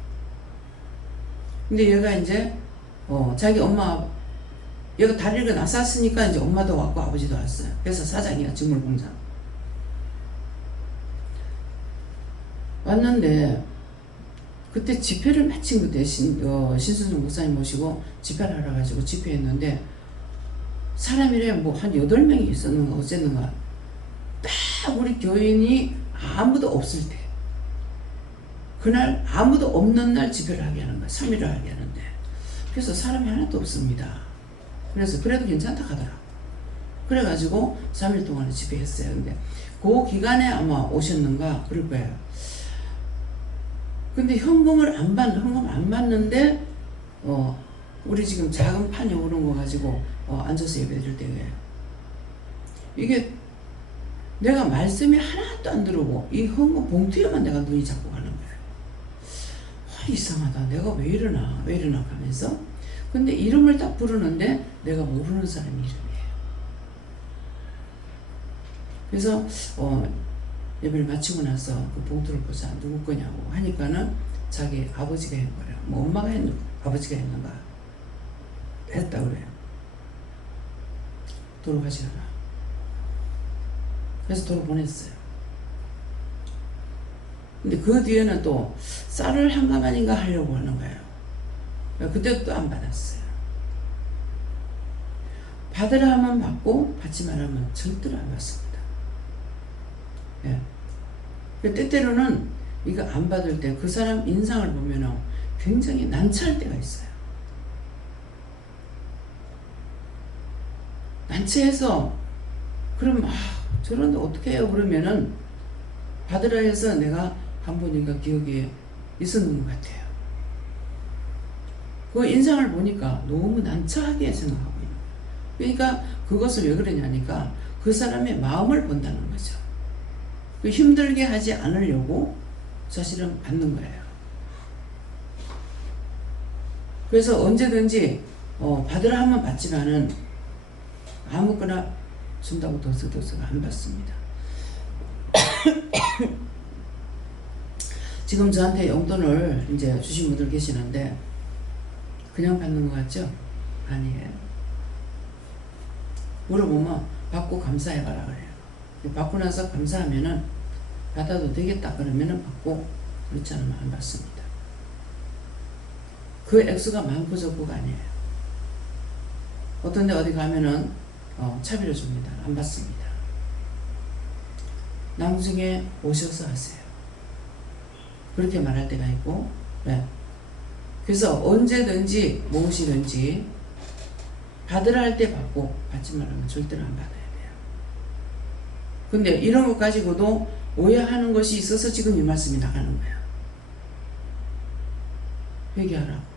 근데 얘가 이제 자기 엄마 얘가 다리를 나쌌으니까 이제 엄마도 왔고 아버지도 왔어요. 그래서 사장이야 직물공장. 왔는데 그때 집회를 마침 그때 신순종 목사님 모시고 집회를 하러 가지고 집회했는데 사람이래 뭐 한 8명이 있었는가 어쨌는가 딱 우리 교인이 아무도 없을 때 그날 아무도 없는 날 집회를 하게 하는 거야. 3일을 하게 하는데 그래서 사람이 하나도 없습니다. 그래서 그래도 괜찮다 하더라고. 그래가지고 3일 동안 집회했어요. 근데 그 기간에 아마 오셨는가 그럴 거예요. 근데 현금 안 받는데 우리 지금 작은 판이 오는 거 가지고 앉아서 예배 드릴 때에 이게 내가 말씀이 하나도 안 들어오고 이 헌금 봉투에만 내가 눈이 자꾸 가는 거예요. 이상하다. 내가 왜 이러나 하면서 근데 이름을 딱 부르는데 내가 모르는 사람 이름이에요. 그래서 예배를 마치고 나서 그 봉투를 보자 누구 거냐고 하니까는 자기 아버지가 한 거예요. 뭐 엄마가 아버지가 했는가 했다 그래요. 돌아가시더라. 그래서 돌아보냈어요. 근데 그 뒤에는 또 쌀을 한 가마인가 하려고 하는 거예요. 그때도 또 안 받았어요. 받으라 하면 받고 받지 말라면 절대로 안 받습니다. 예. 때때로는 이거 안 받을 때 그 사람 인상을 보면 굉장히 난처할 때가 있어요. 난처해서 그럼 저런데 어떻게 해요? 그러면은 받으라 해서 내가 한 번인가 기억에 있었는 것 같아요. 그 인상을 보니까 너무 난처하게 생각하고 있는 거예요. 그러니까 그것을 왜 그러냐니까 그 사람의 마음을 본다는 거죠. 힘들게 하지 않으려고 사실은 받는 거예요. 그래서 언제든지 받으라 하면 받지만은 아무거나 준다고 더서더서 안 받습니다. 지금 저한테 용돈을 이제 주신 분들 계시는데 그냥 받는 것 같죠? 아니에요. 물어보면 받고 감사해봐라 그래요. 받고 나서 감사하면은 받아도 되겠다 그러면은 받고 그렇지 않으면 안 받습니다. 그 액수가 많고 적고가 아니에요. 어떤 데 어디 가면은 차비를 줍니다. 안 받습니다. 나중에 오셔서 하세요. 그렇게 말할 때가 있고 네. 그래서 언제든지 무엇이든지 받으라 할 때 받고 받지 말라면 절대로 안 받아야 돼요. 근데 이런 것 가지고도 오해하는 것이 있어서 지금 이 말씀이 나가는 거예요. 회개하라고.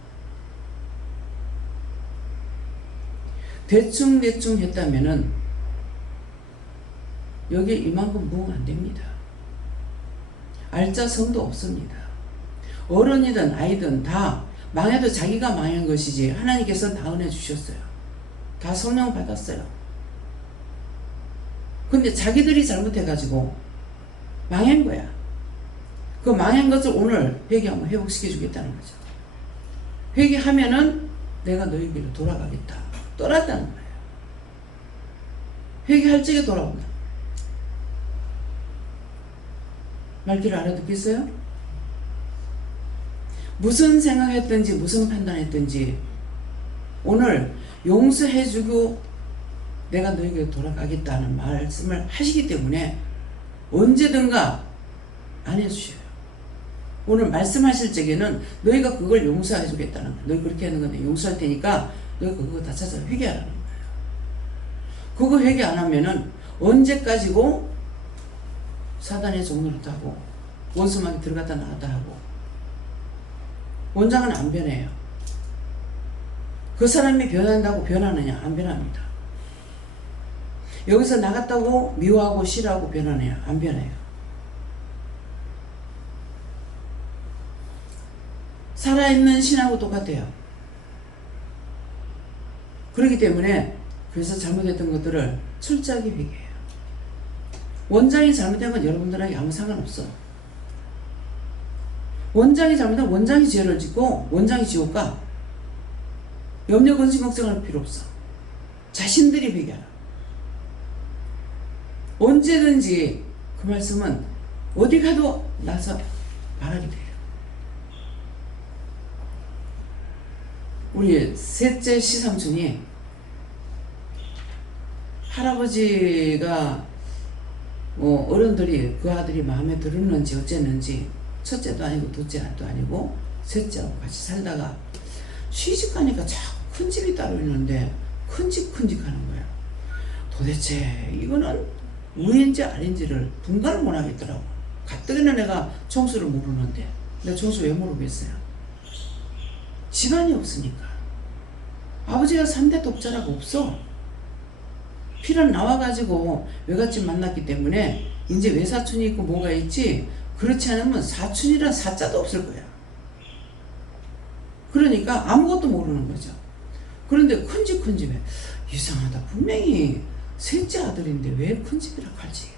대충 했다면은 여기 이만큼 부응 안 됩니다. 알짜성도 없습니다. 어른이든 아이든 다 망해도 자기가 망한 것이지 하나님께서 다 은혜 주셨어요. 다 성령 받았어요. 근데 자기들이 잘못해가지고 망한 거야. 그 망한 것을 오늘 회개하면 회복시켜 주겠다는 거죠. 회개하면은 내가 너희에게로 돌아가겠다. 떠났다는 거예요. 회개할 적에 돌아온다. 말귀를 알아듣겠어요? 무슨 생각했든지 무슨 판단했든지 오늘 용서해주고 내가 너에게 돌아가겠다는 말씀을 하시기 때문에 언제든가 안 해주셔요. 오늘 말씀하실 적에는 너희가 그걸 용서해 주겠다는 거야. 너희 그렇게 하는 건데 용서할 테니까 너희가 그거 다 찾아서 회개하라는 거예요. 그거 회개 안 하면은 언제까지고 사단의 종로를 타고 원수막에 들어갔다 나왔다 하고 원장은 안 변해요. 그 사람이 변한다고 변하느냐? 안 변합니다. 여기서 나갔다고 미워하고 싫어하고 변하느냐? 안 변해요. 살아있는 신하고 똑같아요. 그렇기 때문에 그래서 잘못했던 것들을 철저하게 회개해요. 원장이 잘못된 건 여러분들에게 아무 상관없어. 원장이 잘못하면 원장이 죄를 짓고 원장이 지옥 가. 염려 근심 걱정할 필요 없어. 자신들이 회개하라. 언제든지 그 말씀은 어디 가도 나서 말하게 돼요. 우리 셋째 시삼촌이 할아버지가 어른들이 그 아들이 마음에 들었는지 어쨌는지 첫째도 아니고 둘째도 아니고 셋째하고 같이 살다가 시집가니까 자꾸 큰 집이 따로 있는데 큰 집 하는 거야. 도대체 이거는 우인지 아닌지를 분간을 못 하겠더라고. 가뜩이나 내가 총수를 모르는데 내가 총수 왜 모르겠어요? 집안이 없으니까. 아버지가 3대 독자라고 없어. 필은 나와가지고 외갓집 만났기 때문에 이제 외사촌이 있고 뭐가 있지, 그렇지 않으면 사촌이란 사자도 없을 거야. 그러니까 아무것도 모르는 거죠. 그런데 큰 집에 이상하다. 분명히 셋째 아들인데 왜 큰 집이라 하지?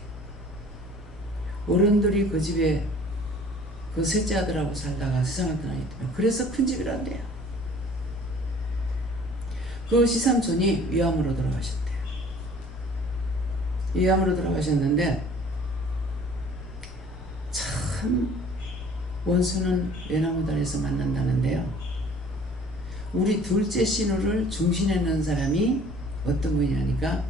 어른들이 그 집에 그 셋째 아들하고 살다가 세상을 떠나기 때문에 그래서 큰 집이란대요. 그 시삼촌이 위암으로 돌아가셨대요. 위암으로 돌아가셨는데 참 원수는 외나무다리에서 만난다는데요. 우리 둘째 신우를 중신해 놓은 사람이 어떤 분이냐니까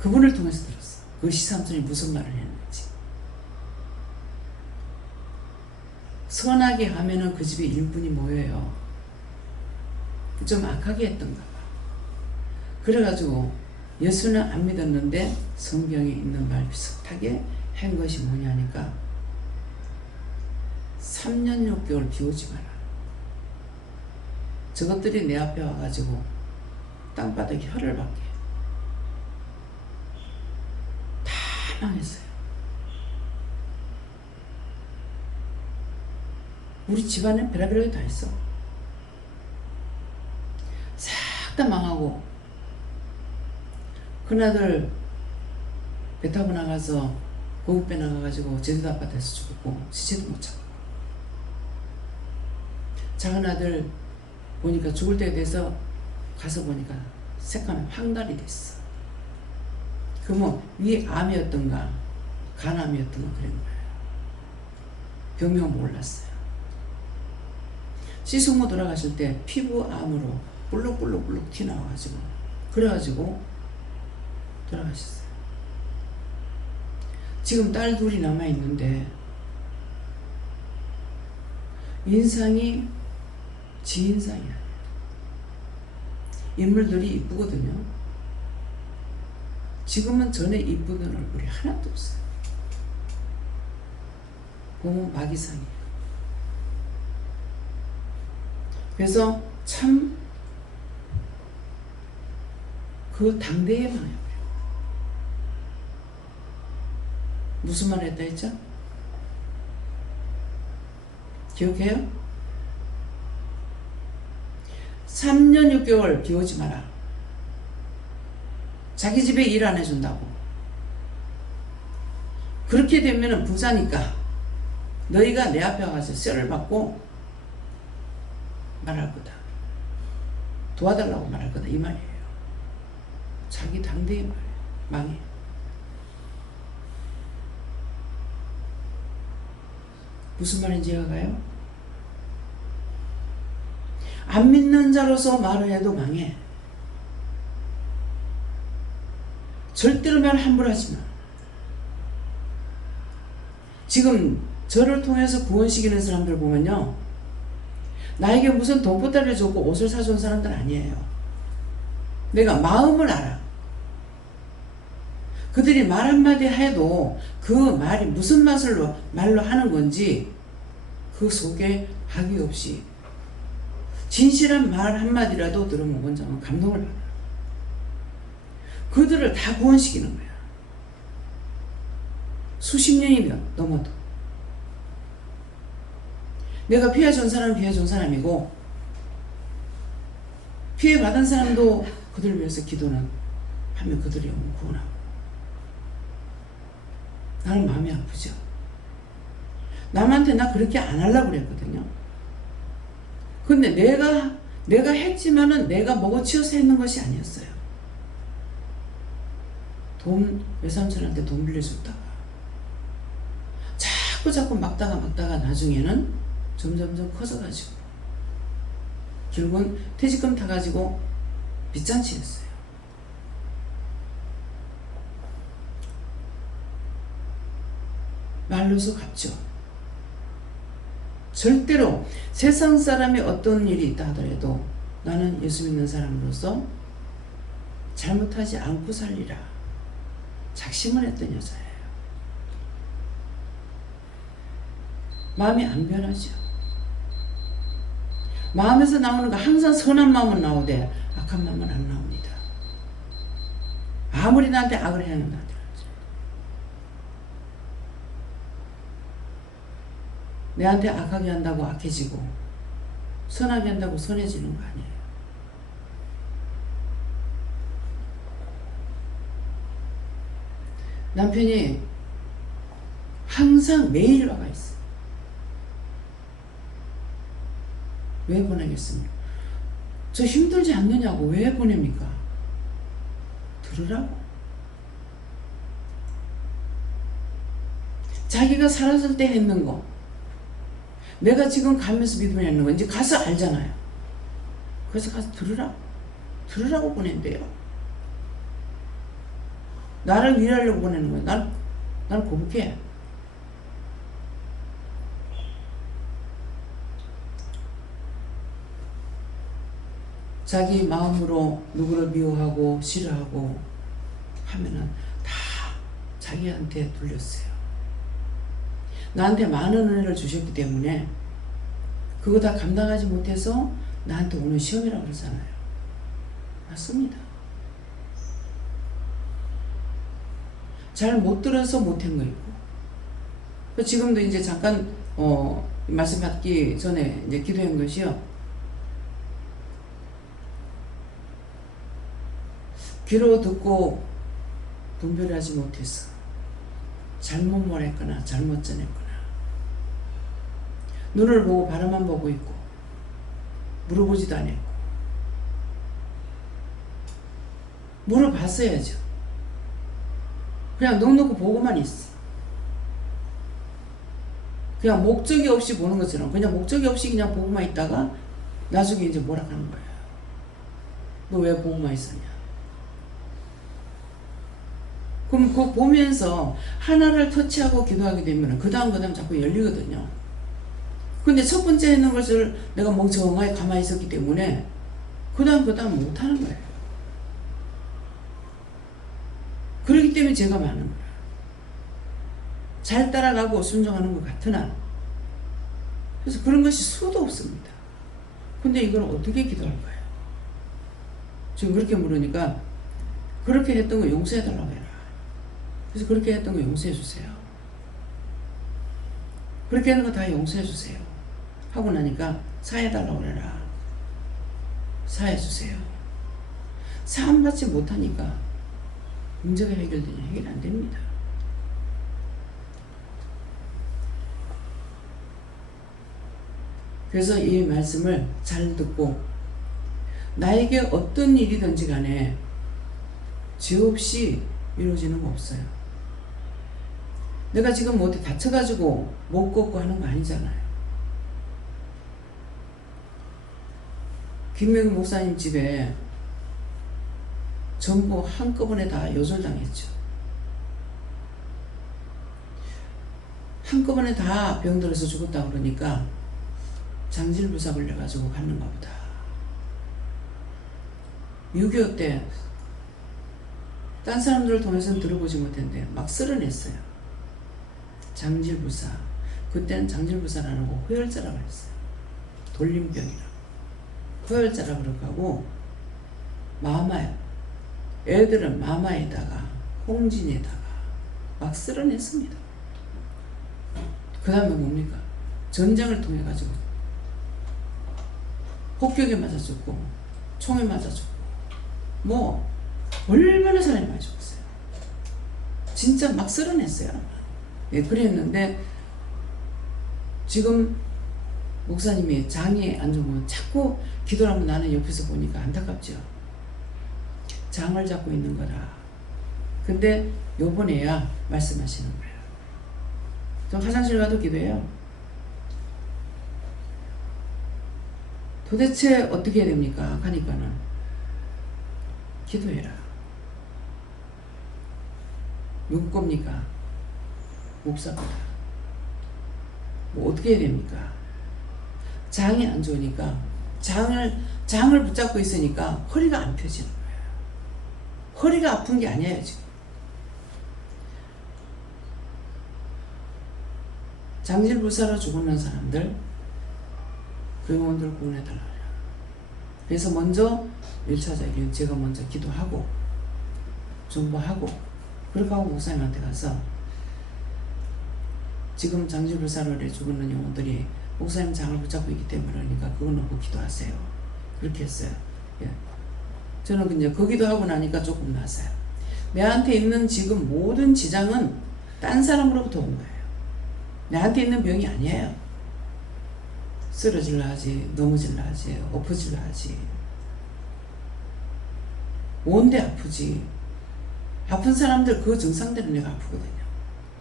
그분을 통해서 들었어. 그 시삼촌이 무슨 말을 했는지. 선하게 하면은 그 집에 일꾼이 모여요. 좀 악하게 했던가 봐. 그래가지고 예수는 안 믿었는데 성경에 있는 말 비슷하게 한 것이 뭐냐니까 3년 6개월 비오지 마라. 저것들이 내 앞에 와가지고 땅바닥에 혀를 박게 다 망했어요. 우리 집안에 별의별 다 있어. 싹 다 망하고 큰아들 배 타고 나가서 고깃배 나가가지고 제주도 아파트에서 죽었고 시체도 못 찾고, 작은아들 보니까 죽을 때가 돼서 가서 보니까 새까만 황달이 됐어. 그러면 위에 암이었던가 간암이었던가 그런 거예요. 병명 몰랐어요. 시숙모 돌아가실 때 피부암으로 볼록볼록 튀나와가지고 그래가지고 돌아가셨어요. 지금 딸 둘이 남아있는데 인상이 지 인상이 아니에요. 인물들이 이쁘거든요. 지금은 전에 이쁘던 얼굴이 하나도 없어요. 보면 마귀상이에요. 그래서 참 그 당대에 망해버려요. 무슨 말 했다 했죠? 기억해요? 3년 6개월 비 오지 마라. 자기 집에 일 안 해준다고. 그렇게 되면 부자니까 너희가 내 앞에 와서 쇠를 받고 말할 거다. 도와달라고 말할 거다. 이 말이에요. 자기 당대의 말이에요. 망해. 무슨 말인지 이해가 가요? 안 믿는 자로서 말을 해도 망해. 절대로 말 함부로 하지 마. 지금 저를 통해서 구원시키는 사람들 보면요, 나에게 무슨 돈보따리를 줬고 옷을 사준 사람들 아니에요. 내가 마음을 알아. 그들이 말 한마디 해도 그 말이 무슨 말로 하는 건지 그 속에 악의 없이 진실한 말 한마디라도 들으면 원장은 감동을 받아요. 그들을 다 구원시키는 거야. 수십 년이 넘어도. 내가 피해 준 사람은 피해 준 사람이고, 피해 받은 사람도 그들을 위해서 기도는 하면 그들이 영혼 구원하고. 나는 마음이 아프죠. 남한테 나 그렇게 안 하려고 그랬거든요. 근데 내가 했지만은 내가 먹어 치워서 했는 것이 아니었어요. 외삼촌한테 돈 빌려줬다가 자꾸 막다가 나중에는 점점 커져가지고 결국은 퇴직금 타가지고 빚잔치 했어요. 말로서 갚죠. 절대로 세상 사람이 어떤 일이 있다 하더라도 나는 예수 믿는 사람으로서 잘못하지 않고 살리라 작심을 했던 여자예요. 마음이 안 변하죠. 마음에서 나오는 거 항상 선한 마음은 나오되 악한 마음은 안 나옵니다. 아무리 나한테 악을 해야 한다. 내한테 악하게 한다고 악해지고 선하게 한다고 선해지는 거 아니에요. 남편이 항상 매일 와가 있어. 왜 보내겠습니까? 저 힘들지 않느냐고 왜 보냅니까? 들으라고. 자기가 살았을 때 했는 거, 내가 지금 가면서 믿으면 하는 거 이제 가서 알잖아요. 그래서 가서 들으라고 보낸대요. 나를 위하려고 보내는 거예요. 나는 거북해. 자기 마음으로 누구를 미워하고 싫어하고 하면은 다 자기한테 돌렸어요. 나한테 많은 은혜를 주셨기 때문에 그거 다 감당하지 못해서 나한테 오는 시험이라고 그러잖아요. 맞습니다. 잘 못 들어서 못한 거 있고, 지금도 이제 잠깐 말씀 받기 전에 이제 기도한 것이요. 귀로 듣고 분별하지 못해서 잘못 말했거나 잘못 전했거나 눈을 보고 바라만 보고 있고 물어보지도 않았고 물어봤어야죠. 그냥 넉넉히 보고만 있어. 그냥 목적이 없이 보는 것처럼 그냥 목적이 없이 그냥 보고만 있다가 나중에 이제 뭐라 하는 거예요. 너 왜 보고만 있었냐. 그럼 그거 보면서 하나를 터치하고 기도하게 되면 그 다음 자꾸 열리거든요. 근데 첫 번째 했는 것을 내가 멍청하게 가만히 있었기 때문에 그 다음 못하는 거예요. 그렇기 때문에 제가 많은 거예요. 잘 따라가고 순종하는 것 같으나 그래서 그런 것이 수도 없습니다. 근데 이걸 어떻게 기도할까요? 지금 그렇게 물으니까 그렇게 했던 거 용서해달라고 해라. 그래서 그렇게 했던 거 용서해 주세요. 그렇게 하는 거 다 용서해 주세요. 하고 나니까 사해달라고 그래라. 사해 주세요. 사함받지 못하니까 문제가 해결되냐? 해결 안 됩니다. 그래서 이 말씀을 잘 듣고 나에게 어떤 일이든지 간에 죄 없이 이루어지는 거 없어요. 내가 지금 어디 다쳐가지고 못 걷고 하는 거 아니잖아요. 김명희 목사님 집에 전부 한꺼번에 다 요절당했죠. 한꺼번에 다 병들어서 죽었다 그러니까 장질부사 걸려가지고 갔는가 보다. 6.25 때 딴 사람들을 통해서는 들어보지 못했는데 막 쓸어냈어요. 장질부사. 그때는 장질부사라는 거 호열자라고 했어요. 돌림병이라고. 호열자라고 그러고 마마요. 애들은 마마에다가 홍진에다가 막 쓸어냈습니다. 그 다음에 뭡니까? 전쟁을 통해 가지고 폭격에 맞아 죽고 총에 맞아 죽고 뭐 얼마나 사람이 많이 죽었어요. 진짜 막 쓸어냈어요. 예, 그랬는데 지금 목사님이 장이 안 좋으면 자꾸 기도를 하면 나는 옆에서 보니까 안타깝죠. 장을 잡고 있는 거라. 근데 요번에야 말씀하시는 거예요. 저 화장실 가도 기도해요. 도대체 어떻게 해야 됩니까? 하니까는 기도해라. 누구 겁니까? 목사입니다. 뭐 어떻게 해야 됩니까? 장이 안 좋으니까 장을 붙잡고 있으니까 허리가 안 펴지는 거예요. 허리가 아픈 게 아니에요 지금. 장질불사로 죽었는 사람들 그 영혼들 구원해달라. 그래서 먼저 1차적인 제가 먼저 기도하고 정보하고 그렇게 하고 목사님한테 가서 지금 장질불사로 죽었는 영혼들이 목사님 장을 붙잡고 있기 때문에 그러니까 그거 놓고 기도하세요. 그렇게 했어요. 예. 저는 이제 그 기도하고 나니까 조금 나았어요. 내한테 있는 지금 모든 지장은 딴 사람으로부터 온 거예요. 나한테 있는 병이 아니에요. 쓰러질라 하지, 넘어질라 하지, 엎어질라 하지. 온데 아프지. 아픈 사람들 그 증상대로 내가 아프거든요.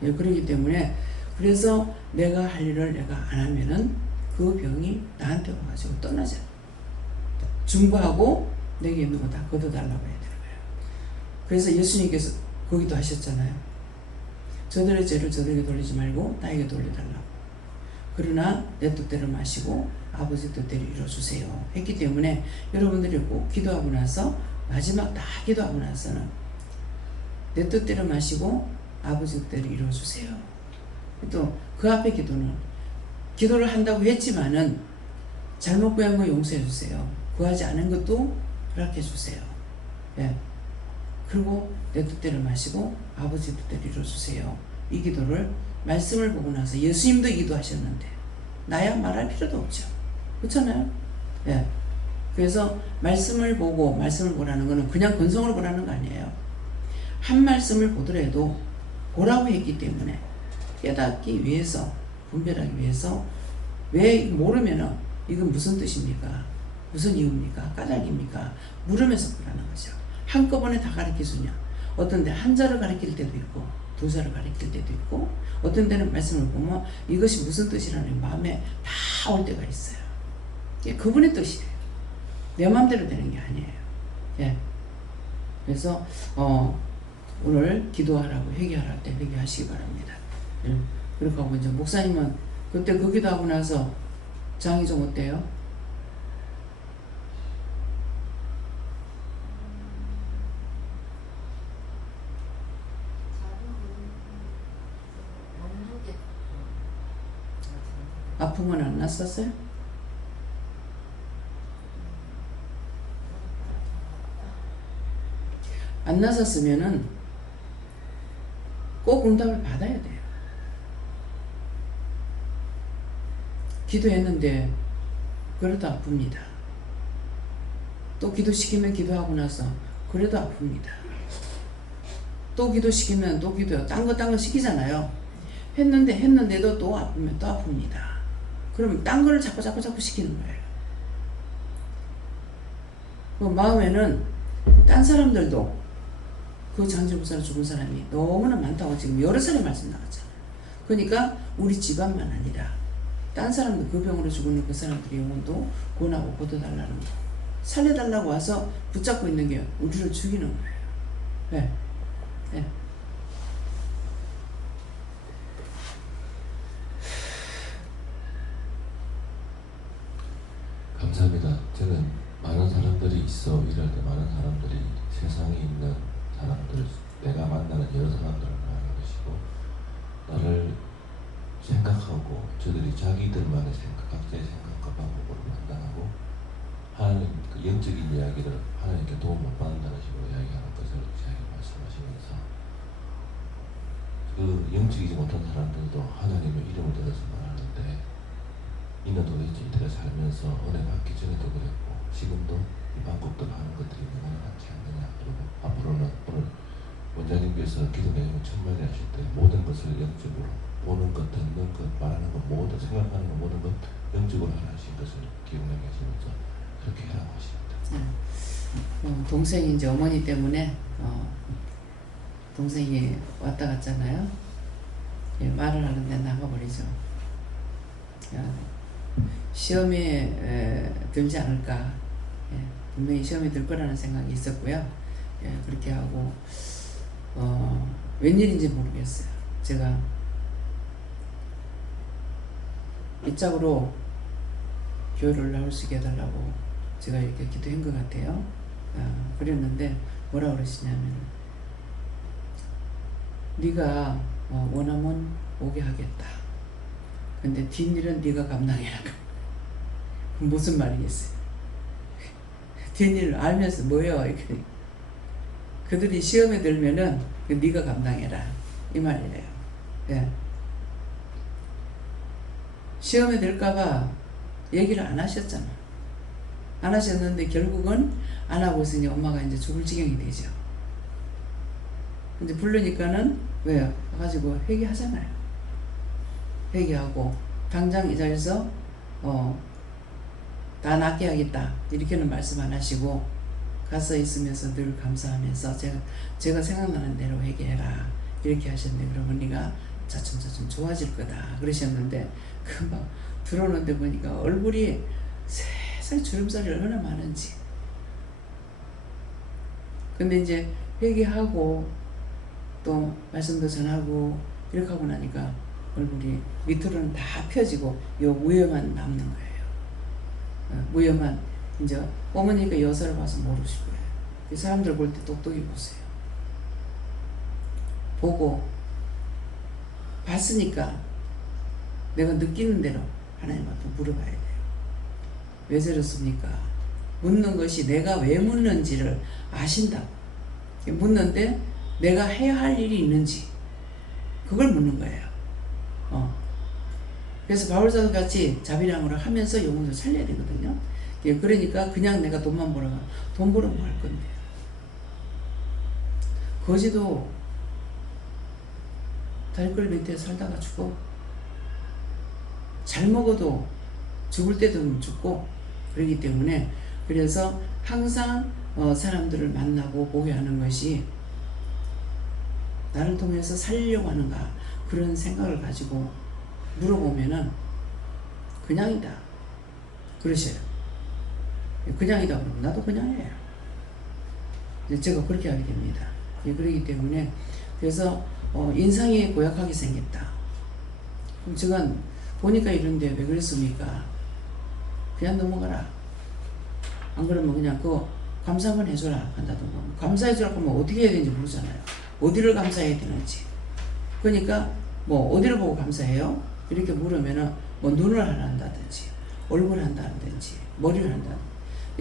예, 그렇기 때문에 그래서 내가 할 일을 내가 안 하면은 그 병이 나한테 와가지고 떠나잖아. 중보하고 내게 있는 거 다 걷어달라고 해야 되는 거예요. 그래서 예수님께서 거기도 하셨잖아요. 저들의 죄를 저들에게 돌리지 말고 나에게 돌려달라고. 그러나 내 뜻대로 마시고 아버지 뜻대로 이루어주세요 했기 때문에 여러분들이 꼭 기도하고 나서 마지막 다 기도하고 나서는 내 뜻대로 마시고 아버지 뜻대로 이루어주세요. 또 그 앞에 기도는 기도를 한다고 했지만은 잘못 구한 거 용서해 주세요. 구하지 않은 것도 허락해 주세요. 예. 그리고 내 뜻대로 마시고 아버지 뜻대로 이루어주세요. 이 기도를 말씀을 보고 나서 예수님도 기도하셨는데 나야 말할 필요도 없죠. 그렇잖아요. 예. 그래서 말씀을 보고 말씀을 보라는 거는 그냥 건성으로 보라는 거 아니에요. 한 말씀을 보더라도 보라고 했기 때문에 깨닫기 위해서 분별하기 위해서 왜 모르면은 이건 무슨 뜻입니까? 무슨 이유입니까? 까닭입니까? 물으면서 보라는 거죠. 한꺼번에 다 가르쳐주냐? 어떤 데 한 자를 가르칠 때도 있고 두 자를 가르칠 때도 있고 어떤 데는 말씀을 보면 이것이 무슨 뜻이라는 마음에 다 올 때가 있어요. 이게 그분의 뜻이에요. 내 마음대로 되는 게 아니에요. 예. 그래서 오늘 기도하라고 회개할 때 회개하시기 바랍니다. 예. 그렇게 하고 이제 목사님은 그때 그 기도하고 나서 장이 좀 어때요? 아픔은 안 났었어요? 안 났었으면은 꼭 응답을 받아야 돼요. 기도했는데 그래도 아픕니다. 또 기도시키면 기도하고 나서 그래도 아픕니다. 또 기도시키면 또 기도해요. 딴 거 시키잖아요. 했는데도 또 아프면 또 아픕니다. 그러면 딴 거를 자꾸 시키는 거예요. 그 마음에는 딴 사람들도 그 장지부사로 죽은 사람이 너무나 많다고 지금 여러 사람이 말씀 나왔잖아요. 그러니까 우리 집안만 아니라 딴 사람도 그 병으로 죽는 그 사람들의 영혼도 구원하고 거둬달라는 거. 살려달라고 와서 붙잡고 있는 게 우리를 죽이는 거예요. 네. 네. 감사합니다. 저는 많은 사람들이 있어 일할 때 많은 사람들이 세상에 있는 사람들, 내가 만나는 여러 사람들을 말하는 것이고 나를 생각하고 저들이 자기들만의 생각, 각자의 생각과 방법으로 판단하고 하나님 그 영적인 이야기를 하나님께 도움 못 받는다는 식으로 이야기하는 것을 이야기 말씀하시면서 그 영적이지 못한 사람들도 하나님의 이름을 들어서 말하는데 이는 도대체 이들을 살면서 은혜 받기 전에도 그랬고 지금도 이 방법들 하는 것들이 너무나 많지 않느냐. 그리고 앞으로는 오늘 원장님께서 기도 내용을 천만에 하실 때 모든 것을 영적으로 보는 것, 듣는 것, 말하는 것, 모든 생각하는 것, 모든 것 영적으로 하나신 것을 기억나게 하시면서 그렇게 해라고 하십니다. 동생이 이제 어머니 때문에 동생이 왔다 갔잖아요. 예, 말을 하는데 나가버리죠. 시험에 들지 않을까. 예, 분명히 시험에 들 거라는 생각이 있었고요. 예, 그렇게 하고 웬일인지 모르겠어요. 제가 이 짝으로 교회를 나올 수 있게 해달라고 제가 이렇게 기도한 것 같아요. 그랬는데 뭐라 그러시냐면 네가 원하면 오게 하겠다. 근데 뒷일은 네가 감당해라. 무슨 말이겠어요? 뒷일을 알면서 뭐예요? 그들이 시험에 들면은 네가 감당해라 이 말이래요. 예. 시험에 들까봐 얘기를 안 하셨잖아. 안 하셨는데 결국은 안 하고 있으니 엄마가 이제 죽을 지경이 되죠. 이제 부르니까는 왜요? 가지고 회개하잖아요. 회개하고 당장 이 자리에서 다 낫게 하겠다 이렇게는 말씀 안 하시고 가서 있으면서 늘 감사하면서 제가 생각나는 대로 회개해라 이렇게 하셨는데 그러면 네가 차츰차츰 좋아질 거다 그러셨는데 금방 들어오는데 보니까 얼굴이 세상 주름살이 얼마나 많은지. 근데 이제 회개하고 또 말씀도 전하고 이렇게 하고 나니까 얼굴이 밑으로는 다 펴지고 요 무염만 남는 거예요. 무염만 이제 어머니가 여사를 봐서 모르실 거예요. 이 사람들 볼 때 똑똑히 보세요. 보고 봤으니까 내가 느끼는 대로 하나님 앞에 물어봐야 돼요. 왜 저렇습니까? 묻는 것이 내가 왜 묻는지를 아신다고. 묻는데 내가 해야 할 일이 있는지 그걸 묻는 거예요. 그래서 바울사도 같이 자비랑으로 하면서 영혼을 살려야 되거든요. 그러니까 그냥 내가 돈만 벌어가 돈 벌으면 뭐 할 건데. 거지도 달글 밑에 살다가 죽어. 잘 먹어도 죽을 때도 죽고 그러기 때문에 그래서 항상 사람들을 만나고 보게 하는 것이 나를 통해서 살리려고 하는가 그런 생각을 가지고 물어보면은 그냥이다 그러셔요. 그냥이다 그러면 나도 그냥이에요. 제가 그렇게 하게 됩니다. 그러기 때문에 그래서 인상이 고약하게 생겼다. 그럼 제가 보니까 이런데 왜 그랬습니까? 그냥 넘어가라. 안 그러면 그냥 그거 감사 한번 해줘라 한다던가. 감사해주라고 하면 어떻게 해야 되는지 모르잖아요. 어디를 감사해야 되는지. 그러니까 뭐 어디를 보고 감사해요? 이렇게 물으면은 뭐 눈을 하나 한다든지 얼굴 한다든지 머리를 한다든지.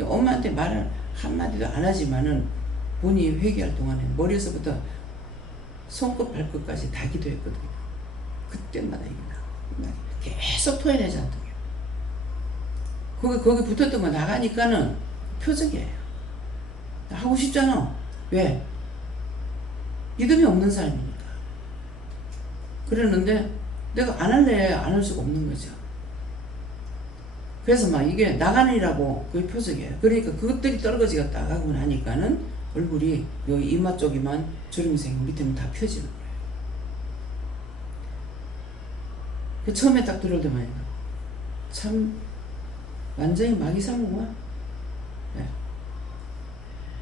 엄마한테 말을 한마디도 안 하지만은 본인이 회개할 동안에 머리에서부터 손끝 발끝까지 다 기도했거든요. 그때마다 이게 나 계속 토해내지 않더라고요. 거기 붙었던 거 나가니까는 표적이에요. 하고 싶잖아. 왜? 믿음이 없는 사람이니까. 그러는데 내가 안 할래 안 할 수가 없는 거죠. 그래서 막 이게 나가느라고 그게 표적이에요. 그러니까 그것들이 떨어지가 나가고 나니까는 얼굴이 여기 이마 쪽에만 주름이 생기고 밑에는 다 펴지는 거예요. 그 처음에 딱 들어올 때만 참 완전히 마귀 삼은 거야. 네.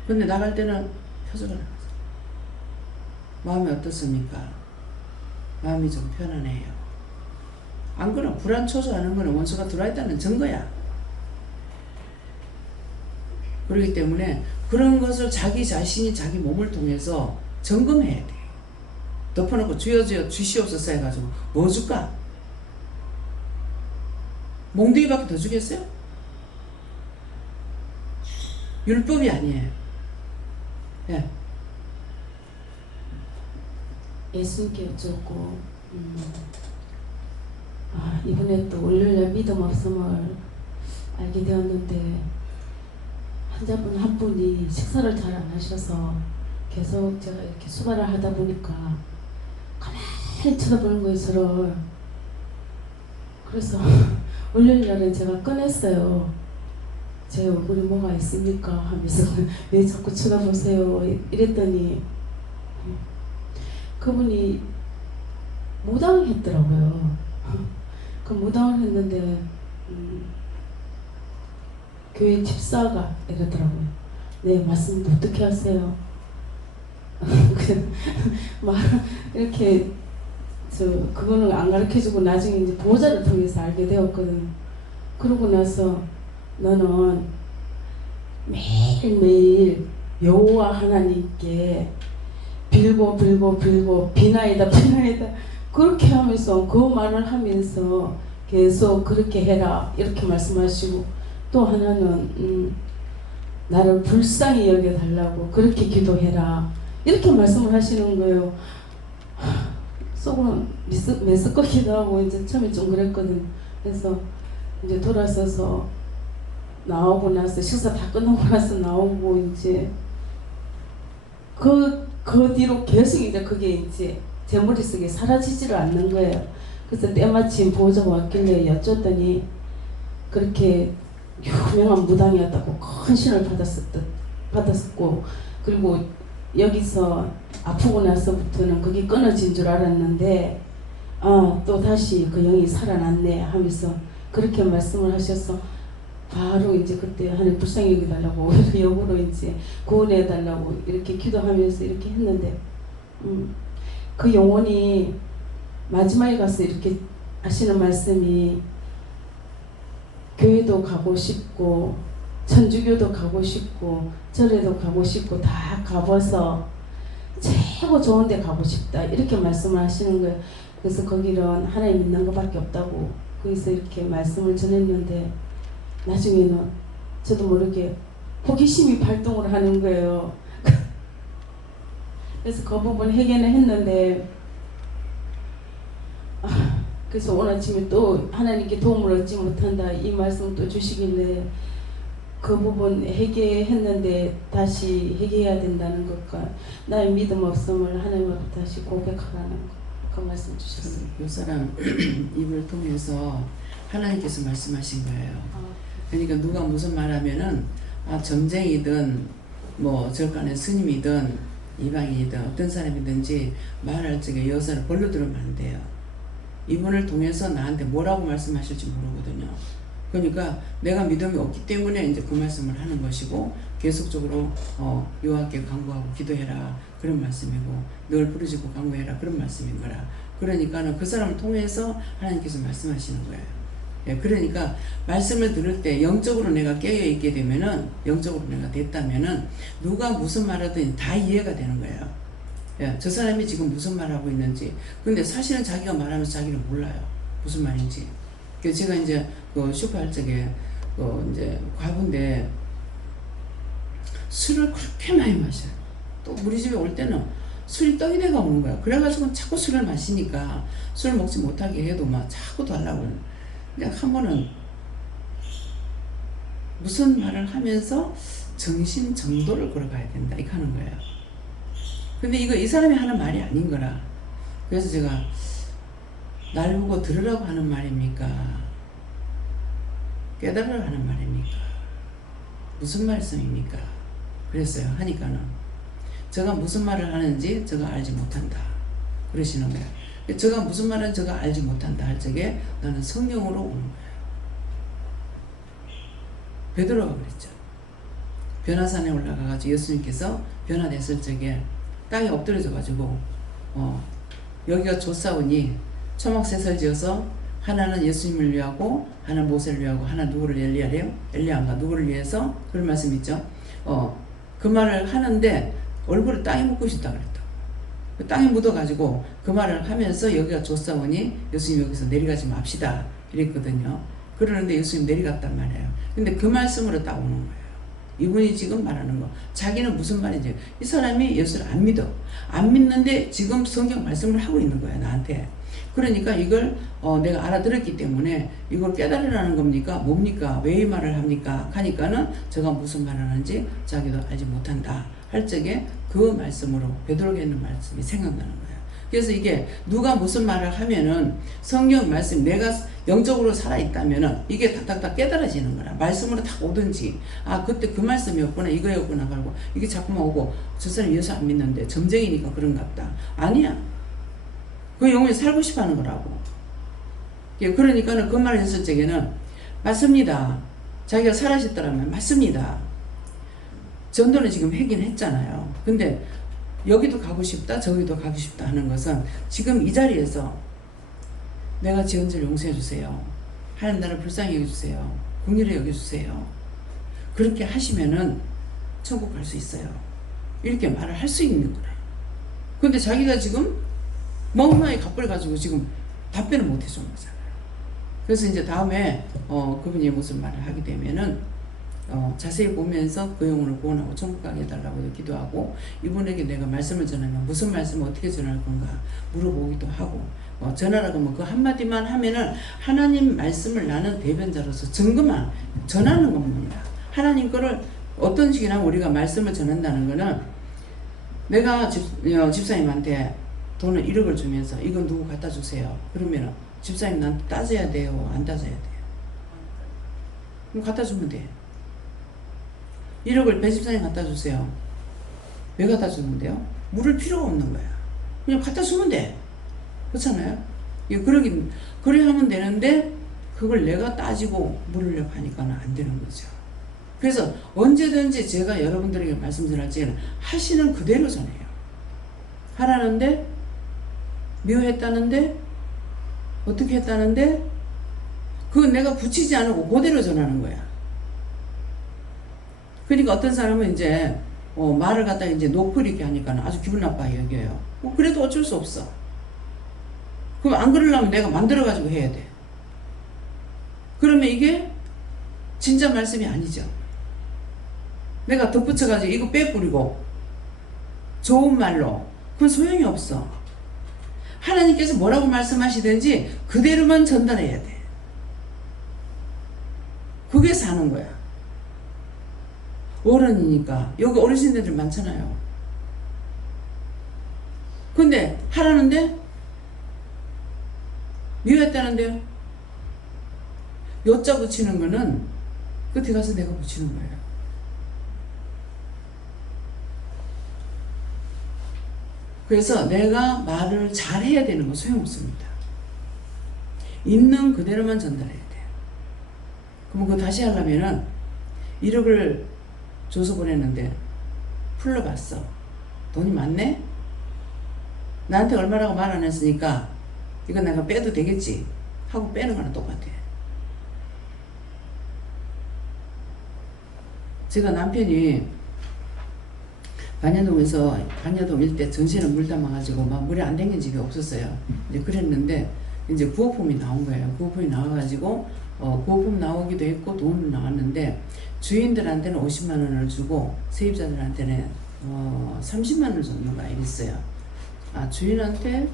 근데 나갈 때는 표적을 나가죠. 마음이 어떻습니까? 마음이 좀 편안해요. 안 그러면 불안초조하는 거는 원수가 들어와 있다는 증거야. 그렇기 때문에 그런 것을 자기 자신이 자기 몸을 통해서 점검해야 돼. 덮어놓고 주여 주시옵소서 해가지고 뭐 줄까? 몽둥이밖에 더 주겠어요? 율법이 아니에요. 예. 예수님께 여쭙고 이번에 또 월요일날 믿음 없음을 알게 되었는데 환자분 한 분이 식사를 잘 안 하셔서 계속 제가 이렇게 수발을 하다 보니까 가만히 쳐다보는 거예요, 저를. 그래서 월요일날은 제가 꺼냈어요. 제 얼굴에 뭐가 있습니까? 하면서 왜 자꾸 쳐다보세요? 이랬더니 그분이 무당을 했더라고요. 그 무당을 했는데 교회 집사가 이러더라고요. 네, 맞습니다. 어떻게 하세요? 막 이렇게 그거는 안 가르쳐주고 나중에 이제 보호자를 통해서 알게 되었거든. 그러고 나서 너는 매일매일 여호와 하나님께 빌고 비나이다 그렇게 하면서 그 말을 하면서 계속 그렇게 해라 이렇게 말씀하시고, 또 하나는 나를 불쌍히 여겨달라고 그렇게 기도해라 이렇게 말씀을 하시는 거예요. 속으로 메스꺼기도 하고 이제 처음에 좀 그랬거든. 그래서 이제 돌아서서 나오고 나서 식사 다 끝나고 나서 나오고 이제 그 뒤로 계속 이제 그게 이제 제 머릿속에 사라지지를 않는 거예요. 그래서 때마침 보호자가 왔길래 여쭸더니 그렇게 유명한 무당이었다고 큰 신을 받았었고, 그리고 여기서 아프고 나서부터는 그게 끊어진 줄 알았는데 또 다시 그 영이 살아났네 하면서 그렇게 말씀을 하셔서 바로 이제 그때 하나님 불쌍히 여기달라고 역으로 이제 구원해달라고 이렇게 기도하면서 이렇게 했는데 그 영혼이 마지막에 가서 이렇게 하시는 말씀이 교회도 가고 싶고 천주교도 가고 싶고 절에도 가고 싶고 다 가봐서 최고 좋은 데 가고 싶다 이렇게 말씀을 하시는 거예요. 그래서 거기는 하나님 믿는 것밖에 없다고 거기서 이렇게 말씀을 전했는데 나중에는 저도 모르게 호기심이 발동을 하는 거예요. 그래서 그 부분 해결을 했는데 그래서 오늘 아침에 또 하나님께 도움을 얻지 못한다 이 말씀 또 주시길래 그 부분 해결했는데 다시 해결해야 된다는 것과 나의 믿음 없음을 하나님 앞에 다시 고백하라는 것, 그 말씀 주셨어요. 이 사람 입을 통해서 하나님께서 말씀하신 거예요. 그러니까 누가 무슨 말하면은 점쟁이든 뭐 절간의 스님이든 이방인이든 어떤 사람이든지 말할 적에 여사를 벌로 들으면 안 돼요. 이분을 통해서 나한테 뭐라고 말씀하실지 모르거든요. 그러니까 내가 믿음이 없기 때문에 이제 그 말씀을 하는 것이고 계속적으로 여호와께 간구하고 기도해라 그런 말씀이고 늘 부르짖고 간구해라 그런 말씀인 거라. 그러니까는 그 사람을 통해서 하나님께서 말씀하시는 거예요. 예, 그러니까 말씀을 들을 때 영적으로 내가 깨어 있게 되면은 영적으로 내가 됐다면은 누가 무슨 말하든 다 이해가 되는 거예요. 예, 저 사람이 지금 무슨 말하고 있는지. 근데 사실은 자기가 말하면서 자기는 몰라요. 무슨 말인지. 그래서 제가 이제 그 슈퍼할 적에 이제 과부인데 술을 그렇게 많이 마셔요. 또 우리 집에 올 때는 술이 떡이 돼가 오는 거야. 그래가지고 자꾸 술을 마시니까 술 먹지 못하게 해도 막 자꾸 달라고. 근데 한 번은 무슨 말을 하면서 정신 정도를 걸어가야 된다 이렇게 하는 거예요. 근데 이거 이 사람이 하는 말이 아닌 거라. 그래서 제가 날 보고 들으라고 하는 말입니까? 깨달으라고 하는 말입니까? 무슨 말씀입니까? 그랬어요. 하니까는 제가 무슨 말을 하는지 제가 알지 못한다 그러시는 거예요. 제가 무슨 말은 제가 알지 못한다 할 적에 나는 성령으로 오는 거예요. 베드로가 그랬죠. 변화산에 올라가가지고 예수님께서 변화됐을 적에 땅에 엎드려져가지고 여기가 좁사오니 초막셋을 지어서 하나는 예수님을 위하고 하나는 모세를 위하고 하나 누구를 엘리야인가 누구를 위해서 그런 말씀 있죠. 그 말을 하는데 얼굴을 땅에 묻고 싶다 그랬다. 그 땅에 묻어가지고 그 말을 하면서 여기가 좁사오니 예수님 여기서 내려가지 맙시다 이랬거든요. 그러는데 예수님 내려갔단 말이에요. 근데 그 말씀으로 딱 오는 거예요. 이분이 지금 말하는 거 자기는 무슨 말인지 이 사람이 예수를 안 믿어. 안 믿는데 지금 성경 말씀을 하고 있는 거야 나한테. 그러니까 이걸 내가 알아들었기 때문에 이걸 깨달으라는 겁니까? 뭡니까? 왜 이 말을 합니까? 하니까는 제가 무슨 말을 하는지 자기도 알지 못한다 할 적에 그 말씀으로 베드로에게 있는 말씀이 생각나는 거예요. 그래서 이게 누가 무슨 말을 하면은 성경 말씀 내가 영적으로 살아있다면은 이게 탁탁탁 깨달아지는 거라. 말씀으로 탁 오든지 그때 그 말씀이었구나 이거였구나 하고 이게 자꾸만 오고 저 사람 예수 안 믿는데 점쟁이니까 그런가 보다. 아니야. 그 영혼이 살고 싶어 하는 거라고. 그러니까는 그 말을 했을 적에는 맞습니다. 자기가 살아셨더라면 맞습니다. 전도는 지금 하긴 했잖아요. 근데 여기도 가고 싶다 저기도 가고 싶다 하는 것은 지금 이 자리에서 내가 지은 죄를 용서해 주세요. 하나님 나를 불쌍히 여겨주세요. 긍휼히 여겨주세요. 그렇게 하시면은 천국 갈 수 있어요. 이렇게 말을 할 수 있는 거라. 근데 자기가 지금 멍하게 가버려가지고 지금 답변을 못 해주는 거잖아요. 그래서 이제 다음에 그분이 무슨 말을 하게 되면은 자세히 보면서 그 영혼을 구원하고 천국 가게 해달라고 기도하고 이분에게 내가 말씀을 전하면 무슨 말씀을 어떻게 전할 건가 물어보기도 하고 전하라고 하면 그 한마디만 하면은 하나님 말씀을 나는 대변자로서 증거만 전하는 겁니다. 하나님 거를 어떤 식이나 우리가 말씀을 전한다는 거는 내가 집사님한테 돈을 1억을 주면서 이건 누구 갖다 주세요. 그러면 집사님 나한테 따져야 돼요? 안 따져야 돼요? 그럼 갖다 주면 돼. 1억을 배 집사님 갖다 주세요. 왜 갖다 주는데요? 물을 필요가 없는 거야. 그냥 갖다 주면 돼. 그렇잖아요? 그래 하면 되는데 그걸 내가 따지고 물으려고 하니까는 안 되는 거죠. 그래서 언제든지 제가 여러분들에게 말씀 전할 때는 하시는 그대로 전해요. 하라는데 미워했다는데 어떻게 했다는데 그건 내가 붙이지 않고 그대로 전하는 거야. 그러니까 어떤 사람은 이제 말을 갖다가 이제 높이 이렇게 하니까 아주 기분 나빠요 여겨요. 그래도 어쩔 수 없어. 그럼 안 그러려면 내가 만들어가지고 해야 돼. 그러면 이게 진짜 말씀이 아니죠. 내가 덧붙여가지고 이거 빼뿌리고 좋은 말로 그건 소용이 없어. 하나님께서 뭐라고 말씀하시든지 그대로만 전달해야 돼. 그게 사는 거야. 어른이니까 여기 어르신들 많잖아요. 근데 하라는데 미워했다는데요. 여자 붙이는 거는 끝에 가서 내가 붙이는 거예요. 그래서 내가 말을 잘해야 되는 건 소용없습니다. 있는 그대로만 전달해야 돼요. 그럼 그거 다시 하려면은 1억을 줘서 보냈는데 풀러봤어. 돈이 많네? 나한테 얼마라고 말 안 했으니까 이건 내가 빼도 되겠지 하고 빼는 거랑 똑같아. 제가 남편이 반야동 일대 전세를 물 담아가지고 막 물이 안 댕긴 집이 없었어요. 이제 그랬는데 이제 구호품이 나온 거예요. 구호품이 나와가지고 구호품 나오기도 했고 돈은 나왔는데 주인들한테는 50만 원을 주고 세입자들한테는 30만 원을 줬는가 이랬어요. 주인한테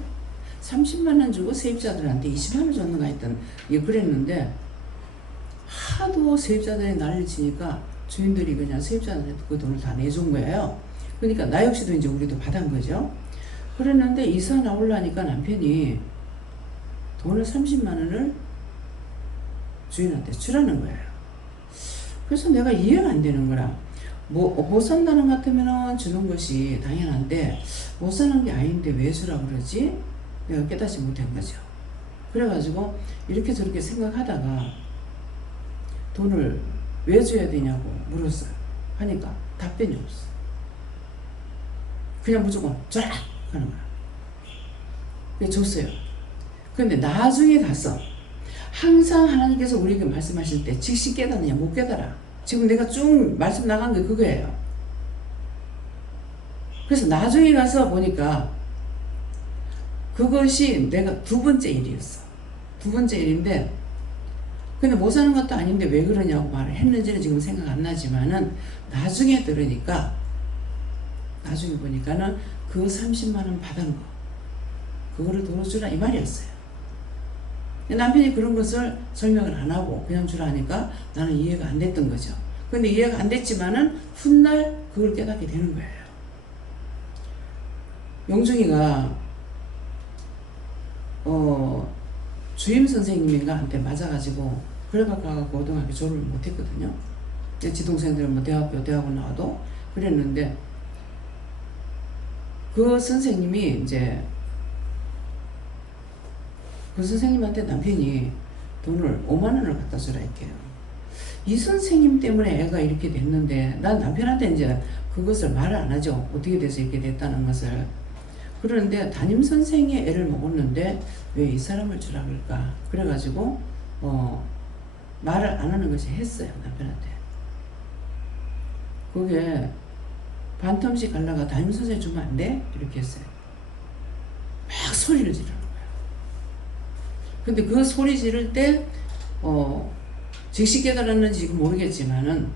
30만 원 주고 세입자들한테 20만 원 줬는가 했던 게 그랬는데 하도 세입자들이 난리를 치니까 주인들이 그냥 세입자한테 그 돈을 다 내준 거예요. 그러니까 나 역시도 이제 우리도 받은 거죠. 그랬는데 이사 나오려니까 남편이 돈을 30만 원을 주인한테 주라는 거예요. 그래서 내가 이해가 안 되는 거라. 못 산다는 것 같으면 주는 것이 당연한데 못 사는 게 아닌데 왜 주라고 그러지? 내가 깨닫지 못한 거죠. 그래가지고 이렇게 저렇게 생각하다가 돈을 왜 줘야 되냐고 물었어요. 하니까 답변이 없어. 그냥 무조건 줘라 하는 거야. 그래서 줬어요. 근데 나중에 가서 항상 하나님께서 우리에게 말씀하실 때 즉시 깨닫느냐 못 깨달아. 지금 내가 쭉 말씀 나간 게 그거예요. 그래서 나중에 가서 보니까 그것이 내가 두 번째 일이었어. 두 번째 일인데 근데 못 사는 것도 아닌데 왜 그러냐고 말을 했는지는 지금 생각 안 나지만은 나중에 들으니까 나중에 보니까는 그 30만 원 받은 거 그거를 도로 주라 이 말이었어요. 남편이 그런 것을 설명을 안 하고 그냥 주라 하니까 나는 이해가 안 됐던 거죠. 근데 이해가 안 됐지만은 훗날 그걸 깨닫게 되는 거예요. 영중이가 주임 선생님인가한테 맞아가지고 그래갖고 고등학교 졸업을 못했거든요. 지동생들은 뭐 대학원 나와도 그랬는데 그 선생님이 이제 그 선생님한테 남편이 돈을 5만 원을 갖다 주라 했대요. 이 선생님 때문에 애가 이렇게 됐는데 난 남편한테 이제 그것을 말을 안 하죠. 어떻게 돼서 이렇게 됐다는 것을. 그런데 담임 선생이 애를 먹었는데 왜 이 사람을 주라 그럴까? 그래가지고 말을 안 하는 것이 했어요. 남편한테. 그게 반텀씩 갈라가 담임 선생님 주면 안 돼? 이렇게 했어요. 막 소리를 지르는 거예요. 근데 그 소리 지를 때 즉시 깨달았는지 지금 모르겠지만은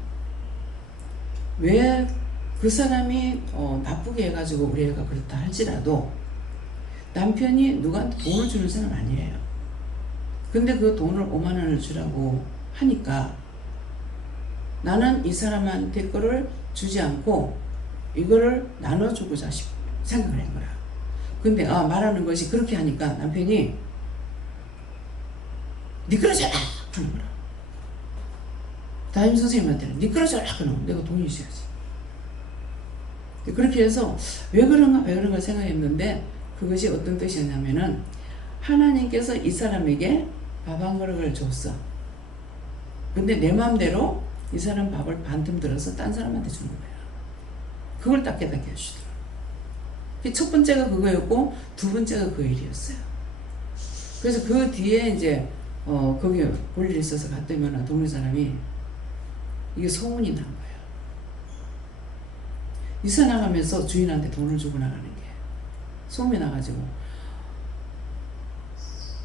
왜 그 사람이 나쁘게 해가지고 우리 애가 그렇다 할지라도 남편이 누구한테 돈을 주는 사람 아니에요. 근데 그 돈을 5만 원을 주라고 하니까 나는 이 사람한테 거를 주지 않고 이거를 나눠주고자 생각을 한 거라. 근데 말하는 것이 그렇게 하니까 남편이 니 그러잖아 하는 거라. 담임 선생님한테는 니 그러잖아 하는 내가 돈이 있어야지. 그렇게 해서 왜 그런가 생각했는데 그것이 어떤 뜻이었냐면은 하나님께서 이 사람에게 밥 한 그릇을 줬어. 근데 내 마음대로 이 사람 밥을 반틈 들어서 딴 사람한테 주는 거야. 그걸 딱 깨닫게 해주시더라고요. 첫 번째가 그거였고 두 번째가 그 일이었어요. 그래서 그 뒤에 이제 거기 볼 일이 있어서 갔더니 동네 사람이 이게 소문이 난 거예요. 이사 나가면서 주인한테 돈을 주고 나가는 게 소문이 나가지고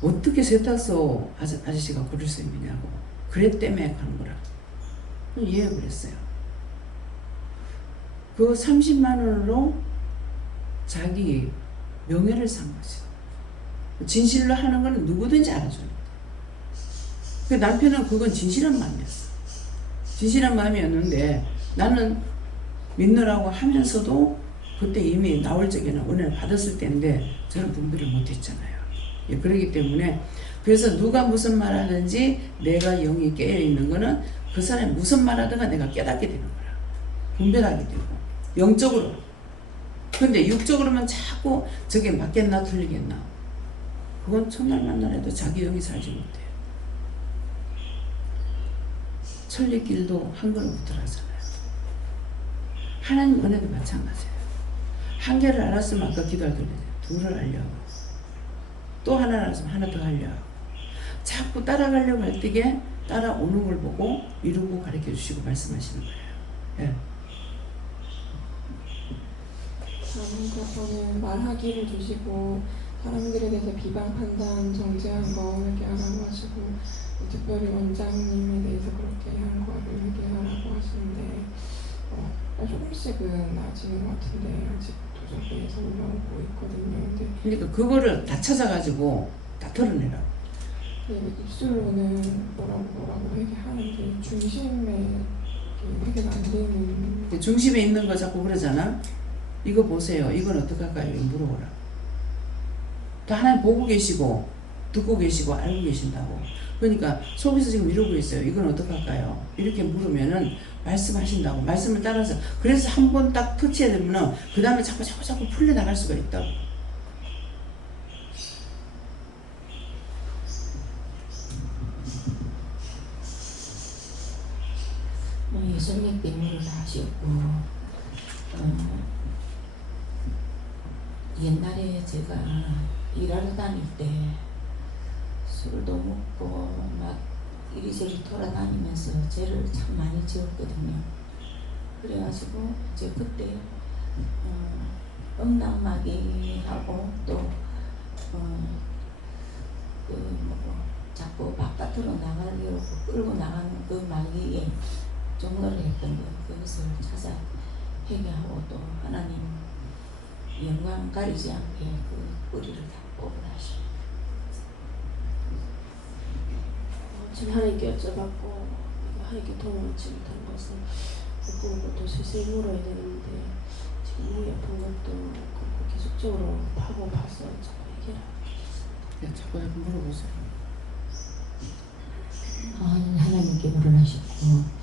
어떻게 세탁소 아저씨가 그럴 수 있느냐고 그래 때문에 가는 거라 이해를 했어요. 그 30만 원으로 자기 명예를 산 거죠. 진실로 하는 거는 누구든지 알아줍니다. 그 남편은 그건 진실한 마음이었어. 진실한 마음이었는데 나는 믿느라고 하면서도 그때 이미 나올 적에는 은혜를 받았을 때인데 저는 분별을 못했잖아요. 예, 그렇기 때문에 그래서 누가 무슨 말하든지 내가 영이 깨어있는 거는 그 사람이 무슨 말하든가 내가 깨닫게 되는 거야. 분별하게 되고 영적으로. 근데 육적으로만 자꾸 저게 맞겠나 틀리겠나 그건 첫날 만나래도 자기 영이 살지 못해요. 천리길도 한 걸음부터 하잖아요. 하나님 은혜도 마찬가지예요. 한 개를 알았으면 아까 기도할 때 둘을 알려고 또 하나를 알았으면 하나 더 하려고 자꾸 따라가려고 할 때에 따라오는 걸 보고 이루고 가르쳐 주시고 말씀하시는 거예요. 예. 하나님께서는 말하기를 주시고 사람들에 대해서 비방, 판단, 정죄한 거 회개하라고 하시고 특별히 원장님에 대해서 그렇게 한 거를 회개하라고 하시는데 조금씩은 나아지는 것 같은데 아직도 속에서 올라오고 있거든요. 근데 그러니까 그거를 다 찾아가지고 다 털어내라고. 입술로는 뭐라고 회개하는데 중심에 회개가 안 되는. 중심에 있는 거 자꾸 그러잖아. 이거 보세요. 이건 어떡할까요? 이거 물어보라. 또 하나님 보고 계시고 듣고 계시고 알고 계신다고. 그러니까 속에서 지금 이러고 있어요. 이건 어떡할까요? 이렇게 물으면은 말씀하신다고. 말씀을 따라서. 그래서 한 번 딱 터치해야 되면은 그 다음에 자꾸 풀려나갈 수가 있다고. 예수님 때문에 하셨고 옛날에 제가 일하러 다닐 때 술도 먹고 막 이리저리 돌아다니면서 죄를 참 많이 지었거든요. 그래가지고 이제 그때 음란마귀하고 또 자꾸 바깥으로 나가려고 끌고 나가는 그 마귀에 종로를 했던 거, 그것을 찾아 회개하고 또 하나님 영광 가리지 않게 그 뿌리를 다 뽑으라 하시고. 지금 하나님께 여쭤봤고 하나님께 도움을 받지 못한 것은 못 것도 슬슬 물어야 되는데 지금 몸이 아픈 것도 계속적으로 파고 봐서 자꾸 얘기를 자꾸 물어보세요. 하나님께 물어하셨고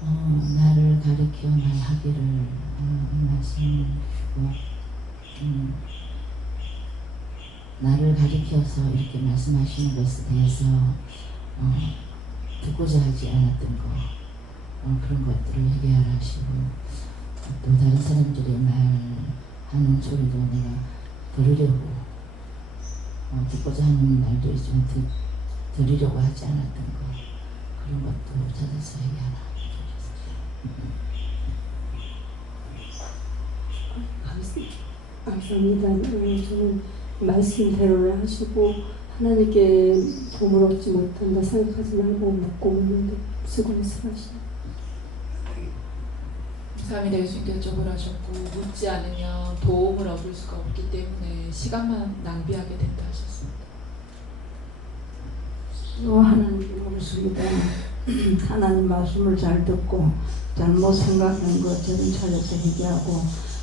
나를 가리켜 날 하기를 말씀하시고 나를 가리켜서 이렇게 말씀하시는 것에 대해서 듣고자 하지 않았던 거 그런 것들을 해결하라 하시고 또 다른 사람들이 말하는 소리도 내가 들으려고 듣고자 하는 말도 있지만 들으려고 하지 않았던 거 그런 것도 찾아서 해결하라. 감사합니다. 저는 말씀대로를 하시고 하나님께 도움을 얻지 못한다 생각하지 말고 묻고 묻는데 쓰고 말씀하시네. 감사합니다. 예수님께서 저걸 하셨고 묻지 않으면 도움을 얻을 수가 없기 때문에 시간만 낭비하게 된다 하셨습니다. 또 하나님께 모르습니다. 하나님 말씀을 잘 듣고 잘못 생각한 것 저는 찾아서 얘기하고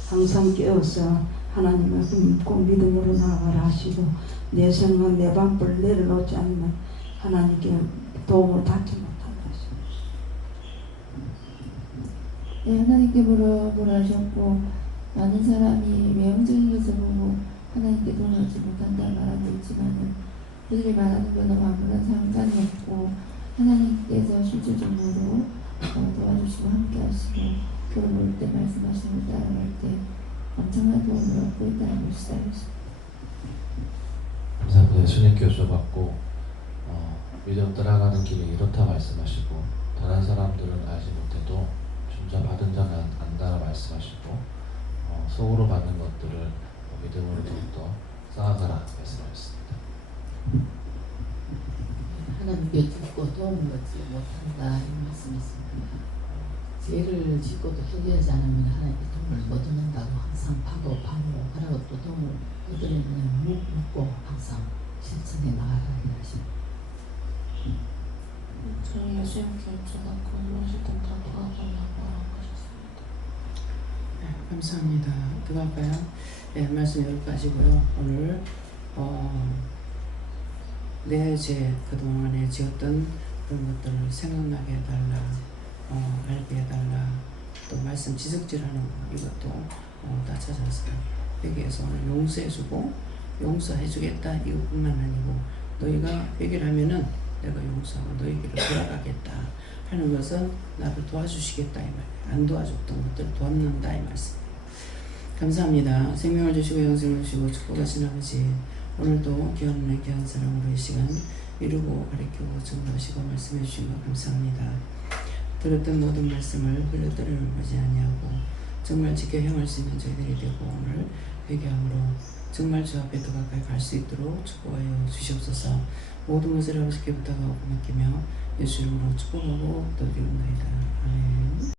항상 깨어서 하나님을 묻고 믿음으로 나아가라 하시고 내 생각 내 방법을 내려놓지 않으면 하나님께 도움을 받지 못한다 하십니다. 네, 하나님께 물어보라셨고 많은 사람이 외형적인 것을 보고 하나님께 도움을 얻지 못한다 말하고 있지만은 그들이 말하는 것은 아무런 상관이 없고 하나님께서 실질적으로 도와주시고 함께 하시고 그런 올 때 말씀하시는 걸 따라갈 때 엄청난 도움을 얻고 있다는 것이 알겠습니다. 감사합니다. 예수님께 여쭤봤고 믿음 따라가는 길이 이렇다 말씀하시고 다른 사람들은 알지 못해도 진짜 받은 자는 안다 말씀하시고 속으로 받는 것들을 믿음으로 더욱더 쌓아가라 말씀하셨습니다. 하나님께 듣고 도움을 얻지 못한다 이 말씀이십니다. 죄를 짓고도 해결하지 않으면 하나님께 도움을 못 얻는다고 항상 파고 하라고 또 도움을 얻으려면 묻고 항상 실천해 나가라 하십니다. 저희 예수님께 여쭤봤고 무엇이든 다 도와달라고 하셨습니다. 네, 감사합니다. 들어갈까요? 네, 말씀 여기까지고요. 오늘 내 죄 그동안에 지었던 그런 것들을 생각나게 해달라, 알게 해달라, 또 말씀 지적질하는 거 이것도 다 찾아서 회개해서 오늘 용서해주고 용서해주겠다 이것뿐만 아니고 너희가 회개를 하면은 내가 용서하고 너희에게로 돌아가겠다 하는 것은 나를 도와주시겠다 이 말이에요. 안 도와줬던 것들 돕는다 이 말씀이에요. 감사합니다. 생명을 주시고 영생을 주시고 축복하신 아버지, 오늘도 귀한 은혜 귀한 사랑으로 이 시간 이루고 가르치고 증거하시고 말씀해 주신 것 감사합니다. 들었던 모든 말씀을 흘려들으는 보지 아니하고 정말 지켜 행할 수 있는 저희들이 되고 오늘 회개함으로 정말 주 앞에 더 가까이 갈 수 있도록 축복하여 주시옵소서. 모든 것을 아버지께 부탁하고 맡기며 예수 이름으로 축복하고 또 드리옵나이다.